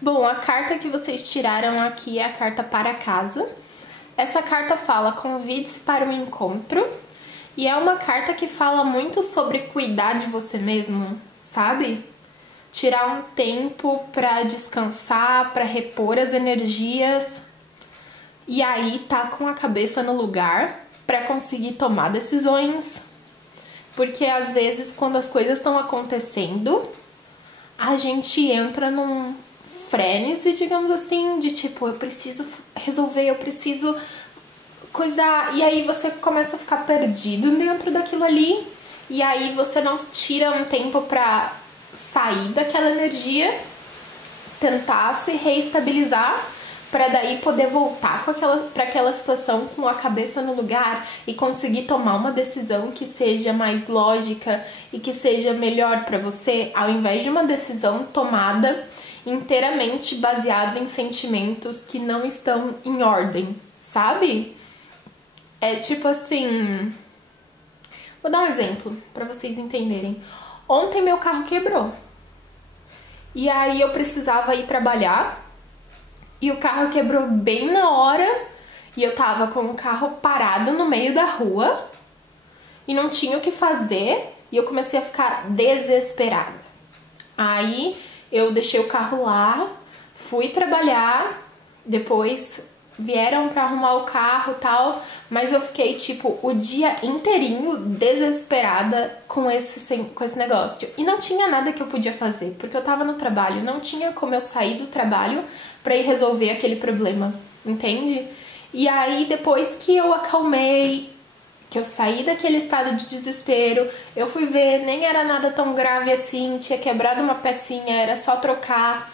Bom, a carta que vocês tiraram aqui é a carta para casa. Essa carta fala, convide-se para um encontro. E é uma carta que fala muito sobre cuidar de você mesmo, sabe? Tirar um tempo para descansar, para repor as energias. E aí tá com a cabeça no lugar para conseguir tomar decisões, porque às vezes quando as coisas estão acontecendo, a gente entra num frenesi, digamos assim, de tipo, eu preciso resolver, eu preciso coisar, e aí você começa a ficar perdido dentro daquilo ali, e aí você não tira um tempo pra sair daquela energia, tentar se reestabilizar, para daí poder voltar para aquela situação com a cabeça no lugar e conseguir tomar uma decisão que seja mais lógica e que seja melhor para você, ao invés de uma decisão tomada inteiramente baseada em sentimentos que não estão em ordem, sabe? É tipo assim, vou dar um exemplo para vocês entenderem. Ontem meu carro quebrou. E aí eu precisava ir trabalhar. E o carro quebrou bem na hora, e eu tava com o carro parado no meio da rua, e não tinha o que fazer, e eu comecei a ficar desesperada. Aí eu deixei o carro lá, fui trabalhar, depois vieram pra arrumar o carro e tal, mas eu fiquei tipo o dia inteirinho desesperada com esse negócio. E não tinha nada que eu podia fazer, porque eu tava no trabalho, não tinha como eu sair do trabalho pra ir resolver aquele problema, entende? E aí depois que eu acalmei, que eu saí daquele estado de desespero, eu fui ver, nem era nada tão grave assim, tinha quebrado uma pecinha, era só trocar,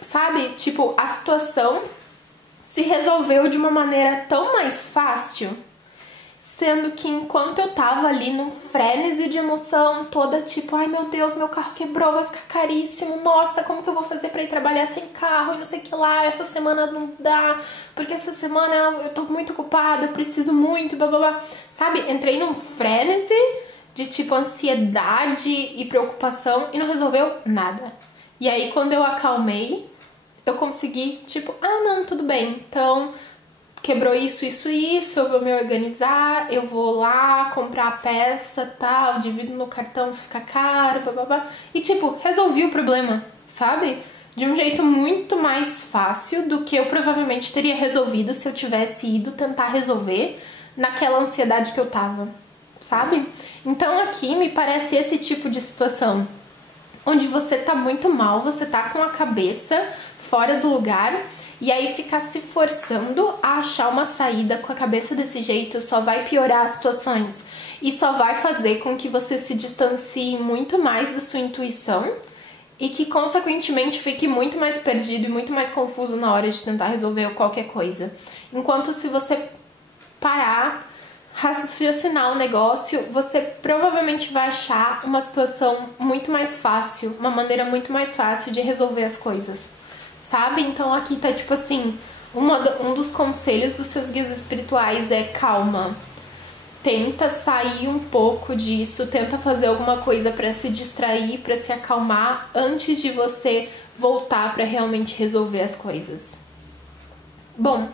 sabe? Tipo, a situação se resolveu de uma maneira tão mais fácil, sendo que enquanto eu tava ali num frenesi de emoção, toda tipo, ai meu Deus, meu carro quebrou, vai ficar caríssimo, nossa, como que eu vou fazer pra ir trabalhar sem carro e não sei o que lá, essa semana não dá, porque essa semana eu tô muito ocupada, eu preciso muito, blá blá blá, sabe? Entrei num frenesi de tipo ansiedade e preocupação e não resolveu nada. E aí quando eu acalmei, eu consegui, tipo, não, tudo bem, então quebrou isso, eu vou me organizar, eu vou lá comprar a peça, tal, divido no cartão se ficar caro, bababá. E tipo, resolvi o problema, sabe? De um jeito muito mais fácil do que eu provavelmente teria resolvido se eu tivesse ido tentar resolver naquela ansiedade que eu tava, sabe? Então aqui me parece esse tipo de situação, onde você tá muito mal, você tá com a cabeça fora do lugar, e aí ficar se forçando a achar uma saída com a cabeça desse jeito só vai piorar as situações e só vai fazer com que você se distancie muito mais da sua intuição e que, consequentemente, fique muito mais perdido e muito mais confuso na hora de tentar resolver qualquer coisa. Enquanto se você parar, raciocinar o negócio, você provavelmente vai achar uma situação muito mais fácil, uma maneira muito mais fácil de resolver as coisas, sabe? Então aqui tá tipo assim, um dos conselhos dos seus guias espirituais é calma. Tenta sair um pouco disso, tenta fazer alguma coisa pra se distrair, pra se acalmar antes de você voltar pra realmente resolver as coisas. Bom,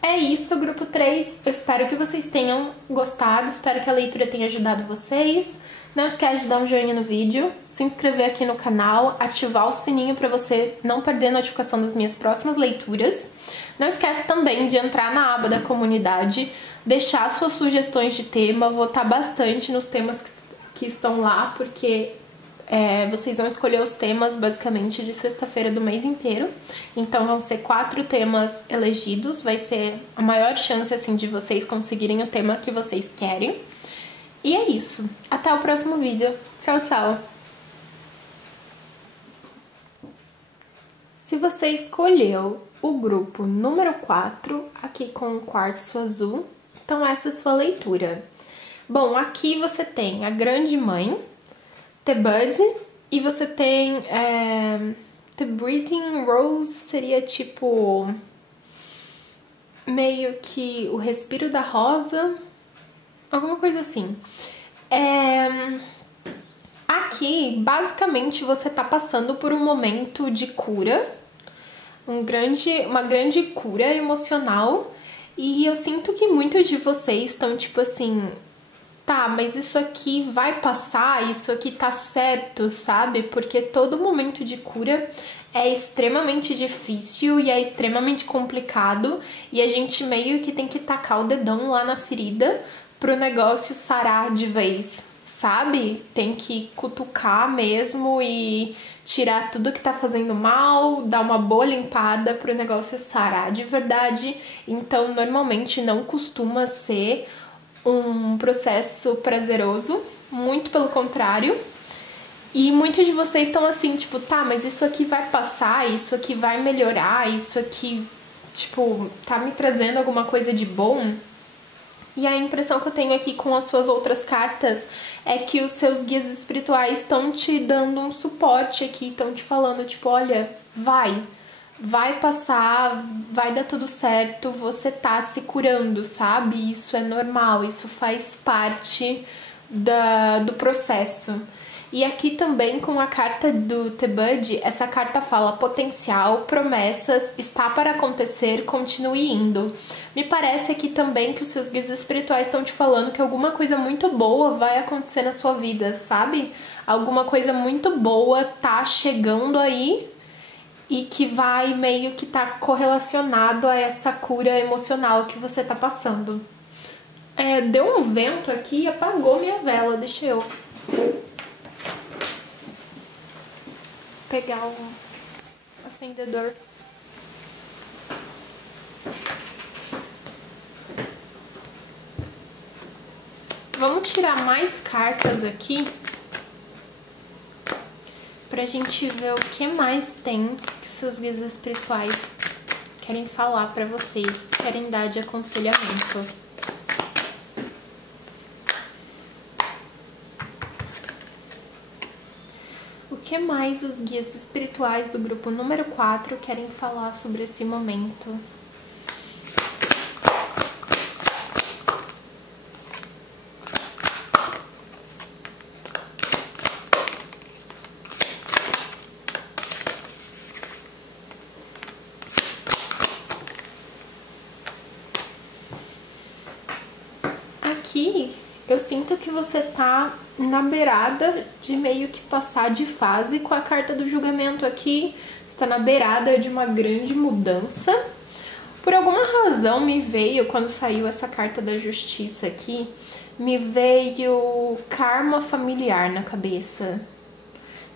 é isso, grupo 3. Eu espero que vocês tenham gostado, espero que a leitura tenha ajudado vocês. Não esquece de dar um joinha no vídeo, se inscrever aqui no canal, ativar o sininho para você não perder a notificação das minhas próximas leituras. Não esquece também de entrar na aba da comunidade, deixar suas sugestões de tema, votar bastante nos temas que estão lá, porque vocês vão escolher os temas basicamente de sexta-feira do mês inteiro. Então vão ser 4 temas elegidos, vai ser a maior chance assim de vocês conseguirem o tema que vocês querem. E é isso. Até o próximo vídeo. Tchau, tchau! Se você escolheu o grupo número 4, aqui com o quartzo azul, então essa é a sua leitura. Bom, aqui você tem a Grande Mãe, The Bud, e você tem The Breathing Rose, seria tipo meio que o respiro da rosa, alguma coisa assim. Aqui, basicamente, você tá passando por um momento de cura, uma grande cura emocional, e eu sinto que muitos de vocês estão tipo assim, tá, mas isso aqui vai passar, isso aqui tá certo, sabe? Porque todo momento de cura é extremamente difícil e é extremamente complicado, e a gente meio que tem que tacar o dedão lá na ferida pro negócio sarar de vez, sabe? Tem que cutucar mesmo e tirar tudo que tá fazendo mal, dar uma boa limpada pro negócio sarar de verdade. Então, normalmente não costuma ser um processo prazeroso, muito pelo contrário. E muitos de vocês estão assim, tipo, tá, mas isso aqui vai passar, isso aqui vai melhorar, isso aqui, tipo, tá me trazendo alguma coisa de bom? E a impressão que eu tenho aqui com as suas outras cartas é que os seus guias espirituais estão te dando um suporte aqui, estão te falando, tipo, olha, vai passar, vai dar tudo certo, você tá se curando, sabe? Isso é normal, isso faz parte do processo. E aqui também com a carta do The Bud, essa carta fala potencial, promessas, está para acontecer, continue indo. Me parece aqui também que os seus guias espirituais estão te falando que alguma coisa muito boa vai acontecer na sua vida, sabe? Alguma coisa muito boa tá chegando aí e que vai meio que tá correlacionado a essa cura emocional que você tá passando. Deu um vento aqui e apagou minha vela, deixa eu pegar o acendedor. Vamos tirar mais cartas aqui pra gente ver o que mais tem que os seus guias espirituais querem falar pra vocês, querem dar de aconselhamento. O que mais os guias espirituais do grupo número 4 querem falar sobre esse momento? aqui eu sinto que você tá na beirada de meio que passar de fase com a carta do julgamento aqui. Você tá na beirada de uma grande mudança. Por alguma razão me veio, quando saiu essa carta da justiça aqui, me veio karma familiar na cabeça.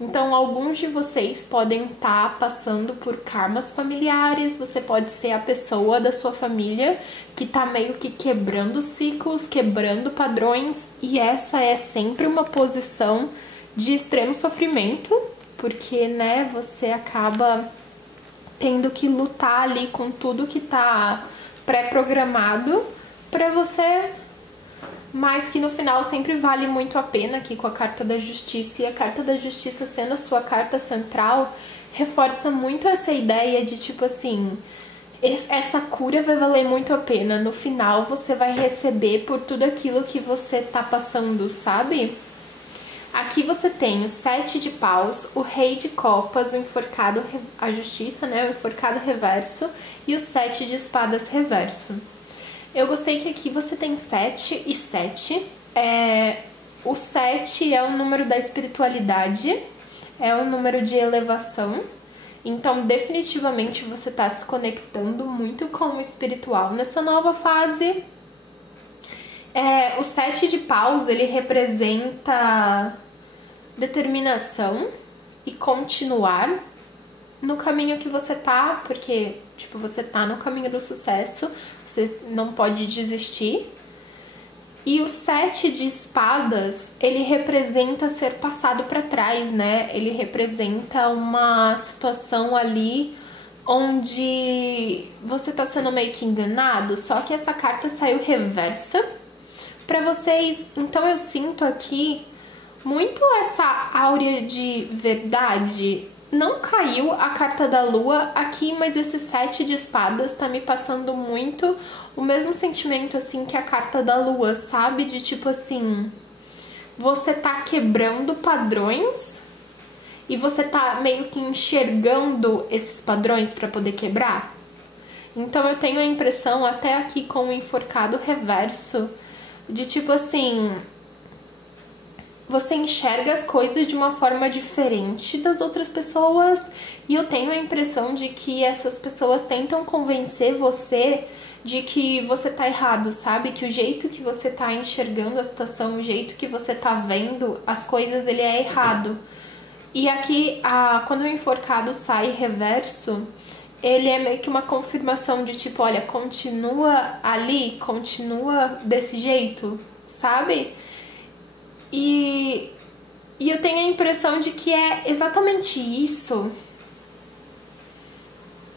Então, alguns de vocês podem estar passando por karmas familiares, você pode ser a pessoa da sua família que tá meio que quebrando ciclos, quebrando padrões, e essa é sempre uma posição de extremo sofrimento, porque, né, você acaba tendo que lutar ali com tudo que tá pré-programado pra você, mas que no final sempre vale muito a pena aqui com a carta da justiça. E a carta da justiça sendo a sua carta central, reforça muito essa ideia de tipo assim, essa cura vai valer muito a pena. No final você vai receber por tudo aquilo que você tá passando, sabe? Aqui você tem o 7 de paus, o rei de copas, o enforcado, a justiça, né? O enforcado reverso e o 7 de espadas reverso. Eu gostei que aqui você tem 7 e 7. O 7 é o número da espiritualidade, é o número de elevação. Então, definitivamente, você está se conectando muito com o espiritual nessa nova fase. O 7 de paus, ele representa determinação e continuar no caminho que você tá, porque, tipo, você tá no caminho do sucesso, você não pode desistir. E o 7 de espadas, ele representa ser passado para trás, né? Ele representa uma situação ali onde você tá sendo meio que enganado, só que essa carta saiu reversa para vocês. Então eu sinto aqui muito essa áurea de verdade. Não caiu a carta da lua aqui, mas esse 7 de espadas tá me passando muito o mesmo sentimento, assim, que a carta da lua, sabe? De tipo assim, você tá quebrando padrões e você tá meio que enxergando esses padrões pra poder quebrar. Então eu tenho a impressão, até aqui com o enforcado reverso, de tipo assim, você enxerga as coisas de uma forma diferente das outras pessoas, e eu tenho a impressão de que essas pessoas tentam convencer você de que você tá errado, sabe? Que o jeito que você tá enxergando a situação, o jeito que você tá vendo as coisas, ele é errado. E aqui, quando o enforcado sai reverso, ele é meio que uma confirmação de tipo, olha, continua ali, continua desse jeito, sabe? E eu tenho a impressão de que é exatamente isso.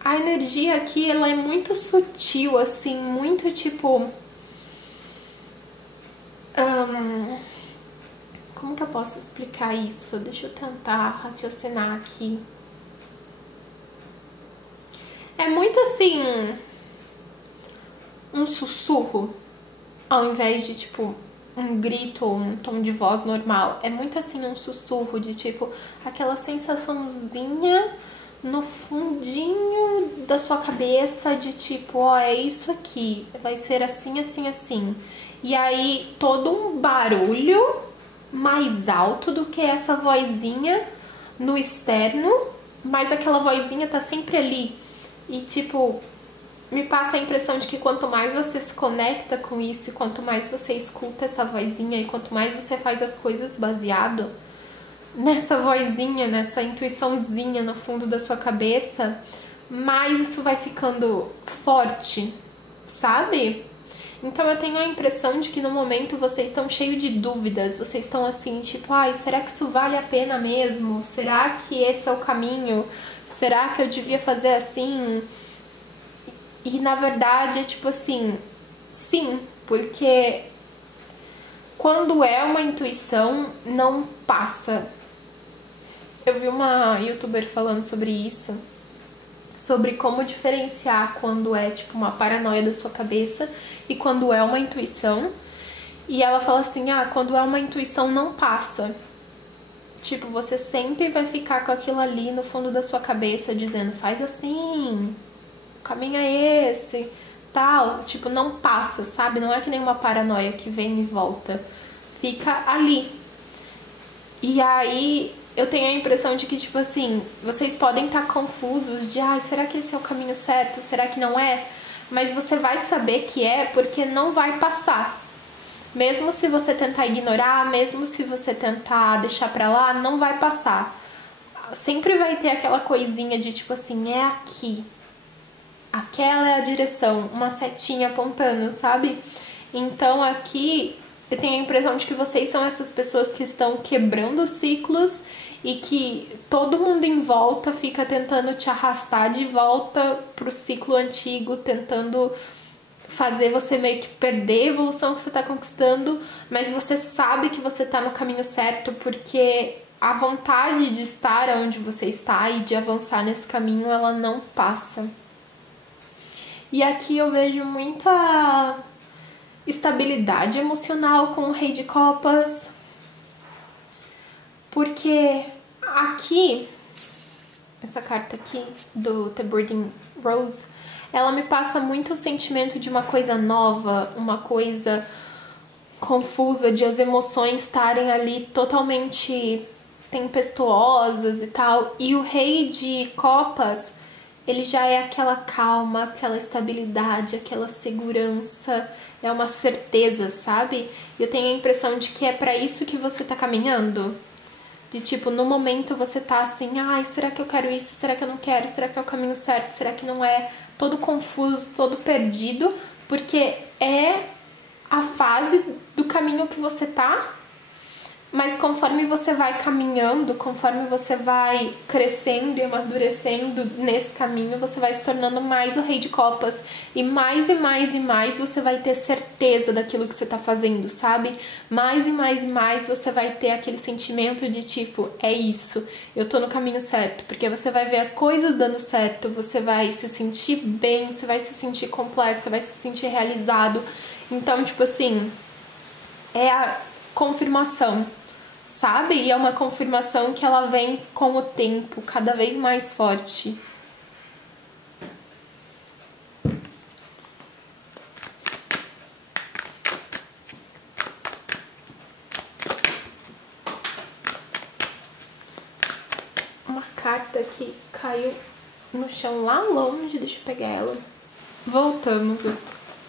A energia aqui, ela é muito sutil, assim, muito tipo... como que eu posso explicar isso? Deixa eu tentar raciocinar aqui. É muito assim... um sussurro, ao invés de tipo... um grito ou um tom de voz normal. É muito assim um sussurro de tipo aquela sensaçãozinha no fundinho da sua cabeça de tipo, ó, é isso aqui, vai ser assim, assim, assim. E aí todo um barulho mais alto do que essa vozinha no externo, mas aquela vozinha tá sempre ali. E tipo, me passa a impressão de que quanto mais você se conecta com isso, quanto mais você escuta essa vozinha e quanto mais você faz as coisas baseado nessa vozinha, nessa intuiçãozinha no fundo da sua cabeça, mais isso vai ficando forte, sabe? Então eu tenho a impressão de que no momento vocês estão cheios de dúvidas, vocês estão assim, tipo, ai, será que isso vale a pena mesmo? Será que esse é o caminho? Será que eu devia fazer assim? E na verdade é tipo assim, sim, porque quando é uma intuição, não passa. Eu vi uma youtuber falando sobre isso, sobre como diferenciar quando é tipo uma paranoia da sua cabeça e quando é uma intuição. E ela fala assim, quando é uma intuição não passa. Tipo, você sempre vai ficar com aquilo ali no fundo da sua cabeça dizendo, faz assim, o caminho é esse, tal, tipo, não passa, sabe? Não é que nem uma paranoia que vem e volta. Fica ali. E aí eu tenho a impressão de que, tipo assim, vocês podem estar confusos de, será que esse é o caminho certo? Será que não é? Mas você vai saber que é porque não vai passar. Mesmo se você tentar ignorar, mesmo se você tentar deixar pra lá, não vai passar. Sempre vai ter aquela coisinha de tipo assim, é aqui. Aquela é a direção, uma setinha apontando, sabe? Então aqui eu tenho a impressão de que vocês são essas pessoas que estão quebrando ciclos e que todo mundo em volta fica tentando te arrastar de volta pro ciclo antigo, tentando fazer você meio que perder a evolução que você tá conquistando, mas você sabe que você tá no caminho certo porque a vontade de estar onde você está e de avançar nesse caminho, ela não passa. E aqui eu vejo muita estabilidade emocional com o Rei de Copas, porque aqui, essa carta aqui do The Burning Rose, ela me passa muito o sentimento de uma coisa nova, uma coisa confusa, de as emoções estarem ali totalmente tempestuosas e tal. E o Rei de Copas, ele já é aquela calma, aquela estabilidade, aquela segurança, é uma certeza, sabe? E eu tenho a impressão de que é pra isso que você tá caminhando. De tipo, no momento você tá assim, será que eu quero isso? Será que eu não quero? Será que é o caminho certo? Será que não é? Todo confuso, todo perdido, porque é a fase do caminho que você tá. Mas conforme você vai caminhando, conforme você vai crescendo e amadurecendo nesse caminho, você vai se tornando mais o Rei de Copas. E mais você vai ter certeza daquilo que você tá fazendo, sabe? Mais e mais você vai ter aquele sentimento de tipo, é isso, eu tô no caminho certo. Porque você vai ver as coisas dando certo, você vai se sentir bem, você vai se sentir completo, você vai se sentir realizado. Então, tipo assim, é a confirmação, sabe? E é uma confirmação que ela vem com o tempo, cada vez mais forte. Uma carta que caiu no chão lá longe, deixa eu pegar ela. Voltamos.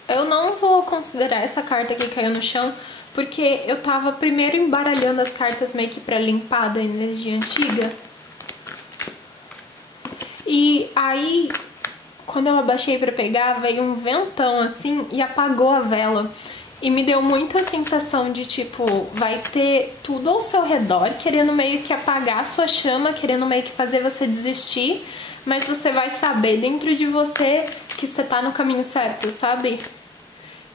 Eu não vou considerar essa carta que caiu no chão, porque eu tava primeiro embaralhando as cartas meio que pra limpar da energia antiga. E aí, quando eu abaixei pra pegar, veio um ventão assim e apagou a vela. E me deu muita sensação de tipo, vai ter tudo ao seu redor querendo meio que apagar a sua chama, querendo meio que fazer você desistir. Mas você vai saber dentro de você que você tá no caminho certo, sabe?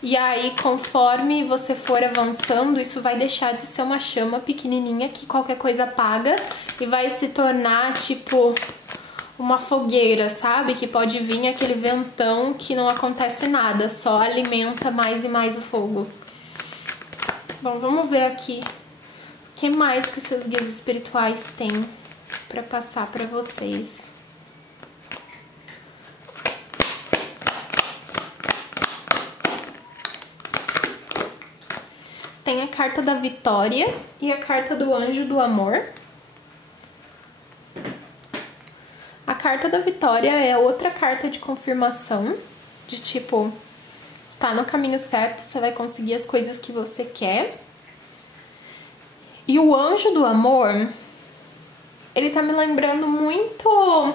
E aí, conforme você for avançando, isso vai deixar de ser uma chama pequenininha que qualquer coisa apaga e vai se tornar, tipo, uma fogueira, sabe? Que pode vir aquele ventão que não acontece nada, só alimenta mais e mais o fogo. Bom, vamos ver aqui o que mais que os seus guias espirituais têm pra passar pra vocês. Tem a carta da vitória e a carta do anjo do amor. A carta da vitória é outra carta de confirmação, de tipo, está no caminho certo, você vai conseguir as coisas que você quer. E o anjo do amor, ele tá me lembrando muito...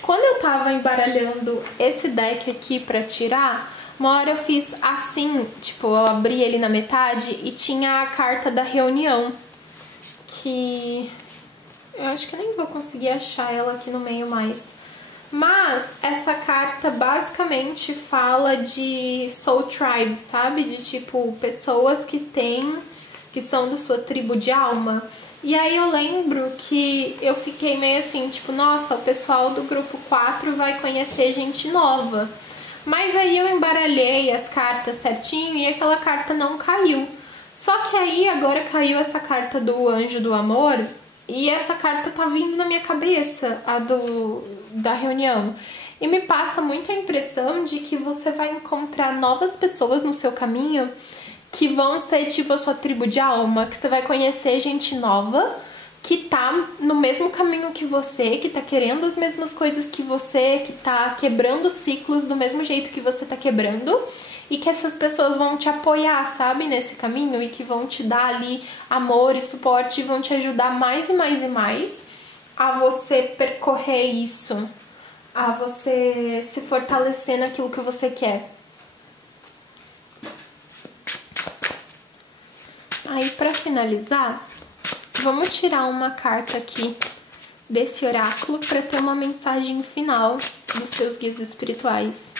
Quando eu tava embaralhando esse deck aqui pra tirar... Uma hora eu fiz assim, tipo, eu abri ele na metade e tinha a carta da reunião, que eu acho que eu nem vou conseguir achar ela aqui no meio mais. Mas essa carta basicamente fala de soul tribe, sabe? De tipo, pessoas que são da sua tribo de alma. E aí eu lembro que eu fiquei meio assim, tipo, nossa, o pessoal do grupo 4 vai conhecer gente nova. Mas aí eu embaralhei as cartas certinho e aquela carta não caiu. Só que aí agora caiu essa carta do anjo do amor e essa carta tá vindo na minha cabeça, a da reunião. E me passa muito a impressão de que você vai encontrar novas pessoas no seu caminho que vão ser tipo a sua tribo de alma, que você vai conhecer gente nova que tá no mesmo caminho que você, que tá querendo as mesmas coisas que você, que tá quebrando ciclos do mesmo jeito que você tá quebrando, e que essas pessoas vão te apoiar, sabe, nesse caminho, e que vão te dar ali amor e suporte, e vão te ajudar mais e mais e mais a você percorrer isso, a você se fortalecer naquilo que você quer. Aí, pra finalizar, vamos tirar uma carta aqui desse oráculo para ter uma mensagem final dos seus guias espirituais.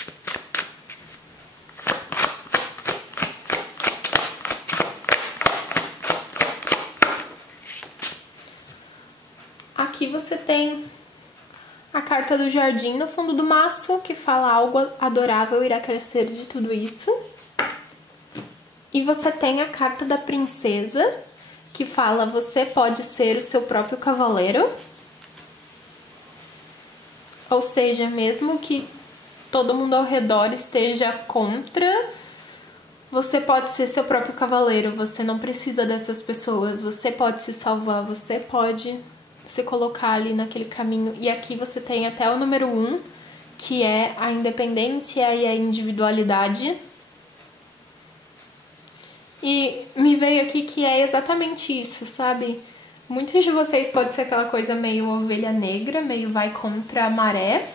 Aqui você tem a carta do jardim no fundo do maço, que fala algo adorável irá crescer de tudo isso. E você tem a carta da princesa, que fala você pode ser o seu próprio cavaleiro. Ou seja, mesmo que todo mundo ao redor esteja contra, você pode ser seu próprio cavaleiro, você não precisa dessas pessoas, você pode se salvar, você pode se colocar ali naquele caminho. E aqui você tem até o número 1, que é a independência e a individualidade. E me veio aqui que é exatamente isso, sabe? Muitos de vocês pode ser aquela coisa meio ovelha negra, meio vai contra a maré.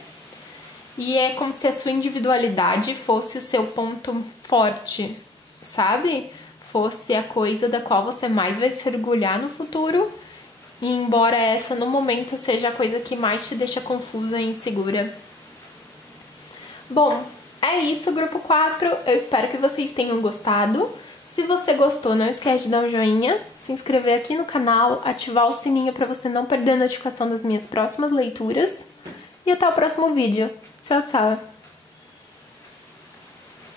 E é como se a sua individualidade fosse o seu ponto forte, sabe? Fosse a coisa da qual você mais vai se orgulhar no futuro. E embora essa no momento seja a coisa que mais te deixa confusa e insegura. Bom, é isso, grupo 4. Eu espero que vocês tenham gostado. Se você gostou, não esquece de dar um joinha, se inscrever aqui no canal, ativar o sininho para você não perder a notificação das minhas próximas leituras. E até o próximo vídeo. Tchau, tchau!